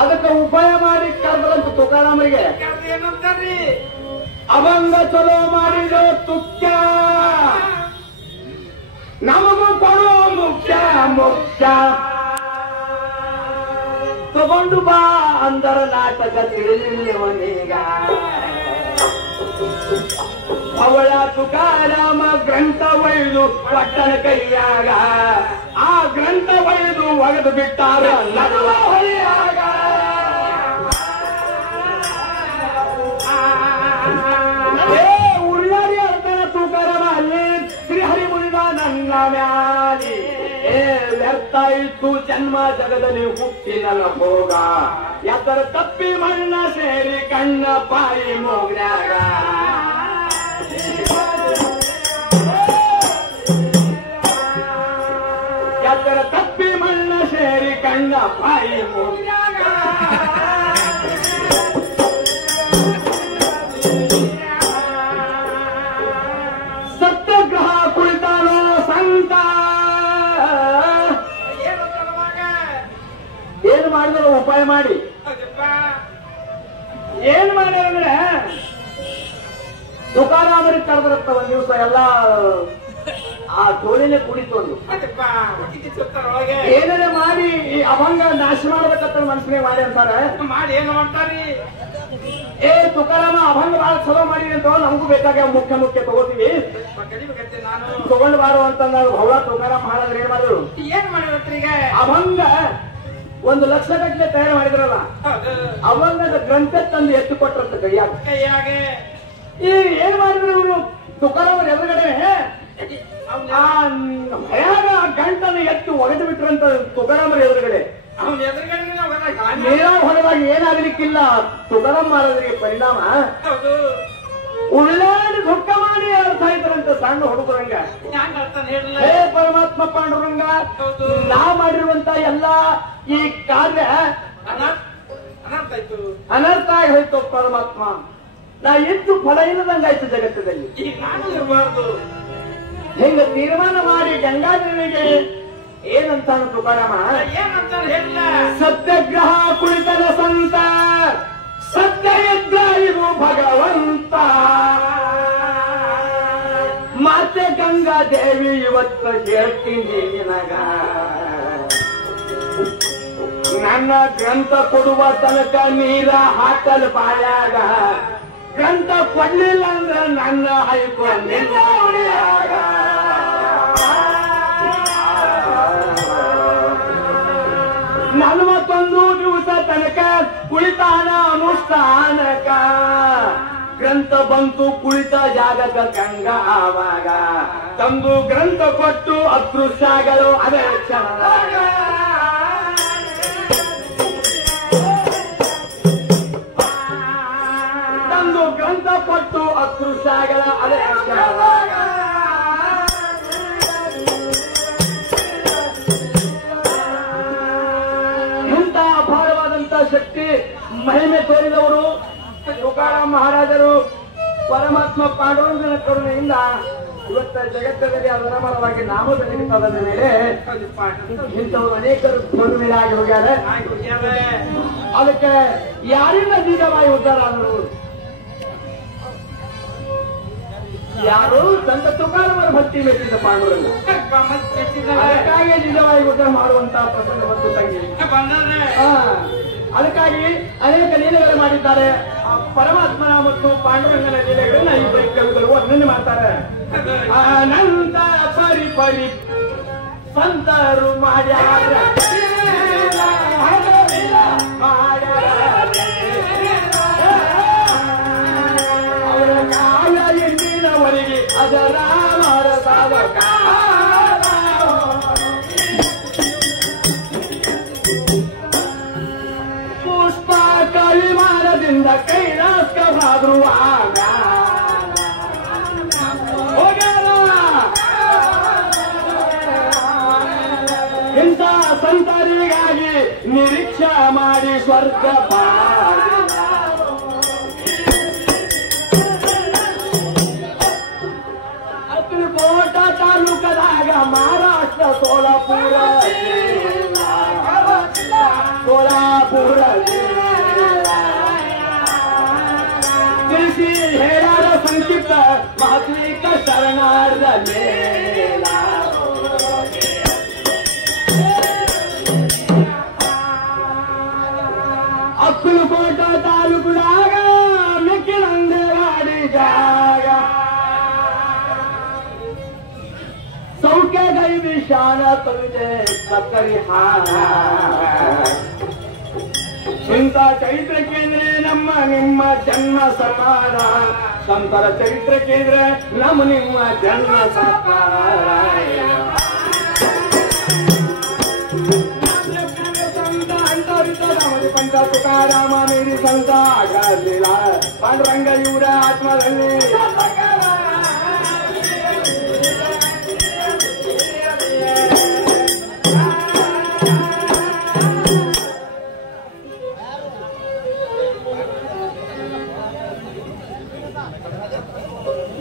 ಅದಕ್ಕೆ ಉಪಾಯ ಮಾಡಿ ಕರೆದ್ರಂತ ತುಕಾರಾಮರಿಗೆ ಅಭಂಗ ಚಲೋ ಮಾಡಿದ ತುಕ್ಯ ನಮಗೂ ಕೊಡೋ ಮುಖ್ಯ ಮುಖ್ಯ ತಗೊಂಡು ಬಾ ಅಂದರ ನಾಟಕ ತಿಳಿಲಿಲ್ಲವನೀಗ ಅವಳ ತುಕಾರಾಮ ಗ್ರಂಥ ಒಯ್ದು ಪಟ್ಟಣ ಕೈಯಾಗ ಆ ಗ್ರಂಥ ಒಯ್ದು ಒಗೆದು ಬಿಟ್ಟಾರ ನಡುವ ಹೊಳೆಯಾಗ ಉಳ್ಳಾರಿ ಅರ್ಥನ ತುಕಾರಾಮ ಅಲ್ಲಿ ಶ್ರೀಹರಿ ಮುನಿದ ನನ್ನ ಮ್ಯಾಲಿ ವ್ಯರ್ಥ ಇತ್ತು ಜನ್ಮ ಜಗದಲ್ಲಿ ಹುಟ್ಟಿನಲ್ಲ ಹೋಗ ಎತ್ತರ ತಪ್ಪಿ ಮಣ್ಣ ಸೇರಿ ಕಣ್ಣ ಪಾಯಿ ಮೋಗ್ಯಾಗ ಎತ್ತರ ತಪ್ಪಿ ಮಣ್ಣ ಸೇರಿ ಕಣ್ಣ ಪಾಯಿ ಮೋಗ್ಯಾಗ ಸತ್ಯಾಗ್ರಹ ಕುಳಿತಾನೋ ಸಂತ ಏನು ಮಾಡಿದ್ರು ಉಪಾಯ ಮಾಡಿ ಏನ್ ಮಾಡ್ಯಾರಂದ್ರೆ ತುಕಾರಾಮರಿಗೆ ಕರೆದಿರುತ್ತ ಒಂದ್ ದಿವಸ ಎಲ್ಲ ಆ ಟೋಳಿನೇ ಕುಡಿತು ಒಂದು ಏನಾರ ಮಾಡಿ ಈ ಅಭಂಗ ನಾಶ ಮಾಡ್ಬೇಕಂತ ಮನಸ್ಸಿಗೆ ಮಾಡಿ ಅಂತಾರ ಮಾಡಿ ಏನು ಮಾಡ್ತಾರಿ ಏ ತುಕಾರಾಮ ಅಭಂಗ ಬಹಳ ಚಲೋ ಮಾಡಿ ಅಂತ ನಮಗೂ ಬೇಕಾಗ ಮುಖ್ಯ ಮುಖ್ಯ ತಗೋತೀವಿ ನಾನು ತಗೊಂಡ್ ಬಾರು ಅಂತ ನಾವು ಭೌಳ ತುಕಾರಾಮ ಹಾಳಾದ್ರೆ ಏನ್ ಮಾಡಿದ್ರು ಏನ್ ಮಾಡಿರತ್ರಿ ಈಗ ಅಭಂಗ 1 ಲಕ್ಷ ಗಟ್ಟಲೆ ತಯಾರು ಮಾಡಿದ್ರಲ್ಲ ಅಭಂಗದ ಗ್ರಂಥ ತಂದು ಎತ್ತು ಕೊಟ್ರಂತ ಕೈಯಾಗೆ ಈ ಏನ್ ಮಾಡಿದ್ರು ಇವರು ತುಕಾರಾಮರ ಎದುರುಗಡೆ ಭಯಾಗ ಗಂಟನ್ನು ಎತ್ತು ಒಗೆದು ಬಿಟ್ರಂತ ತುಕಾರಾಮರ ಎದುರುಗಡೆ ಅವ್ನ ಎದುರುಗಡೆ ನೀರಾವ್ ಹೊರವಾಗಿ ಏನಾಗ್ಲಿಕ್ಕಿಲ್ಲ ತುಕಾರಾಮ್ ಮಾಡೋದ್ರಿಗೆ ಪರಿಣಾಮ ಉಳ್ಳಾಡಿ ದುಃಖ ಮಾಡಿ ಅರ್ಥ ಆಯ್ತಾರಂತ ಸಣ್ಣ ಹುಡುಗರಂಗ ಹೇ ಪರಮಾತ್ಮ ಪಾಂಡುರಂಗ ನಾ ಮಾಡಿರುವಂತ ಎಲ್ಲ ಈ ಕಾರ್ಯ ಅನರ್ಥ ಆಗಿ ಹೋಯ್ತು ಪರಮಾತ್ಮ ನಾ ಎಷ್ಟು ಫಲ ಇಲ್ಲದಂಗಾಯ್ತು ಜಗತ್ತದಲ್ಲಿ ಈಗ ನಾನು ಇರಬಾರ್ದು ಹಿಂಗ ತೀರ್ಮಾನ ಮಾಡಿ ಗಂಗಾದೇವಿಗೆ ಏನಂತ ತುಕಾರಾಮ ಏನಂತ ಹೇಳಿಲ್ಲ ಸತ್ಯಾಗ್ರಹ ಕುಳಿತನ ಸಂತ ಸತ್ಯ ಇದ್ರ ಇದು ಭಗವಂತ ಮಾತೆ ಗಂಗಾ ದೇವಿ ಇವತ್ತು ಹೇಳ್ತೀನಿ ನಿನಗ ನನ್ನ ಗ್ರಂಥ ಕೊಡುವ ತನಕ ನೀರ ಹಾಕಲು ಬಾಯಾಗ ಗ್ರಂಥ ಕೊಡ್ಲಿಲ್ಲ ಅಂದ್ರೆ ನನ್ನ ಹೈಕೊಂಡಿಲ್ಲ ಹೊಡೆಯಾಗ ನಲವತ್ತೊಂದು ದಿವಸ ತನಕ ಕುಳಿತಾನ ಅನುಷ್ಠಾನಕ ಗ್ರಂಥ ಬಂತು ಕುಳಿತ ಜಾಗಕ ಗಂಗಾ ಆವಾಗ ತಂದು ಗ್ರಂಥ ಕೊಟ್ಟು ಅದೃಶ್ಯಗಳು ಅದೇ ಕ್ಷಣದಾಗ ತಂದು ಗ್ರಂಥ ಕೊಟ್ಟು ಅದೃಶ್ಯಗಳ ಅದೇ ಕ್ಷಣದಾಗ ಇಂಥ ಅಪಾರವಾದಂತ ಶಕ್ತಿ ಮಹಿಮೆ ತೋರಿದವರು ತುಕಾರಾಮ್ ಮಹಾರಾಜರು ಪರಮಾತ್ಮ ಪಾಂಡುರಂಗನ ಕರುಣೆಯಿಂದ ಇವತ್ತ ಜಗತ್ತದಲ್ಲಿ ಅದರಮರವಾಗಿ ನಾಮದಲ್ಲಿರ್ತದ ಮೇಲೆ ಇಂಥವ್ರು ಅನೇಕರು ತೊಂದರೆಯಾಗಿ ಹೋಗ್ಯಾರ ಅದಕ್ಕೆ ಯಾರಿಂದ ಬೀಜವಾಗಿ ಉದ್ಧಾರ ಆದರು ಯಾರು ಸಂತ ತುಕಾರಾಮರ ಭಕ್ತಿ ಮೆಚ್ಚಿದ ಪಾಂಡುರಂಗ ಅದಕ್ಕಾಗಿ ನಿಜವಾಗಿ ಉದ್ಧಾರ ಮಾಡುವಂತ ಪ್ರಸಂಗ ಮತ್ತು ತಂಗಿ ಅದಕ್ಕಾಗಿ ಅನೇಕ ಲೀಲೆಗಳು ಮಾಡಿದ್ದಾರೆ ಪರಮಾತ್ಮನ ಮತ್ತು ಪಾಂಡುರಂಗನ ಲೀಲೆಗಳನ್ನ ಈ ಕವಿಗಳು ವರ್ಣನೆ ಮಾಡ್ತಾರೆ ಅನಂತ ಪರಿ ಪರಿ ಸಂತರು ಮಾಡ್ಯಾರ ಅವರ ಕಾಲ ಎಂದಿನವರೆಗೆ ಅದರ ಮರದಾದ ಪುಷ್ಪ ಕವಿಮಾನದಿಂದ ಕೈಲಾಸವಾದ್ರು ಆಗ ಇಂಥ ಸಂತರಿಗಾಗಿ ನಿರೀಕ್ಷೆ ಮಾಡಿ ಸ್ವರ್ಗ ಕೋಟ ತಾಲೂಕದಾಗ ಮಹಾರಾಷ್ಟ್ರ ಸೋಲಾಪುರ ತಿಳಿಸಿ ಹೇಳಾರ ಸಂಕ್ಷಿಪ್ತ ಮಾತ್ವಿಕ ಶರಣಾರ್ಧ ಮೇಲ ಅಕ್ಕಲಕೋಟ ತಾಲೂಕುದಾಗ ಮಿಕ್ಕಿಲಂದೆ ಜಾಗ ಸೌಖ್ಯ ಗೈ ವಿಶಾಲ ತವಿದೆ ಸಕ್ಕರಿ ಹಾರ ಇಂಥ ಚರಿತ್ರ ಕೇಂದ್ರ ನಮ್ಮ ನಿಮ್ಮ ಜನ್ಮ ಸಮಾನ ಸಂತರ ಚರಿತ್ರ ಕೇಂದ್ರ ನಮ್ಮ ನಿಮ್ಮ ಜನ್ಮ ಸಮಾನ पंत तुकाराम मेरी संत आगाजिला पांडुरंग इवರ आत्मದಲ್ಲಿ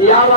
ಯಾವ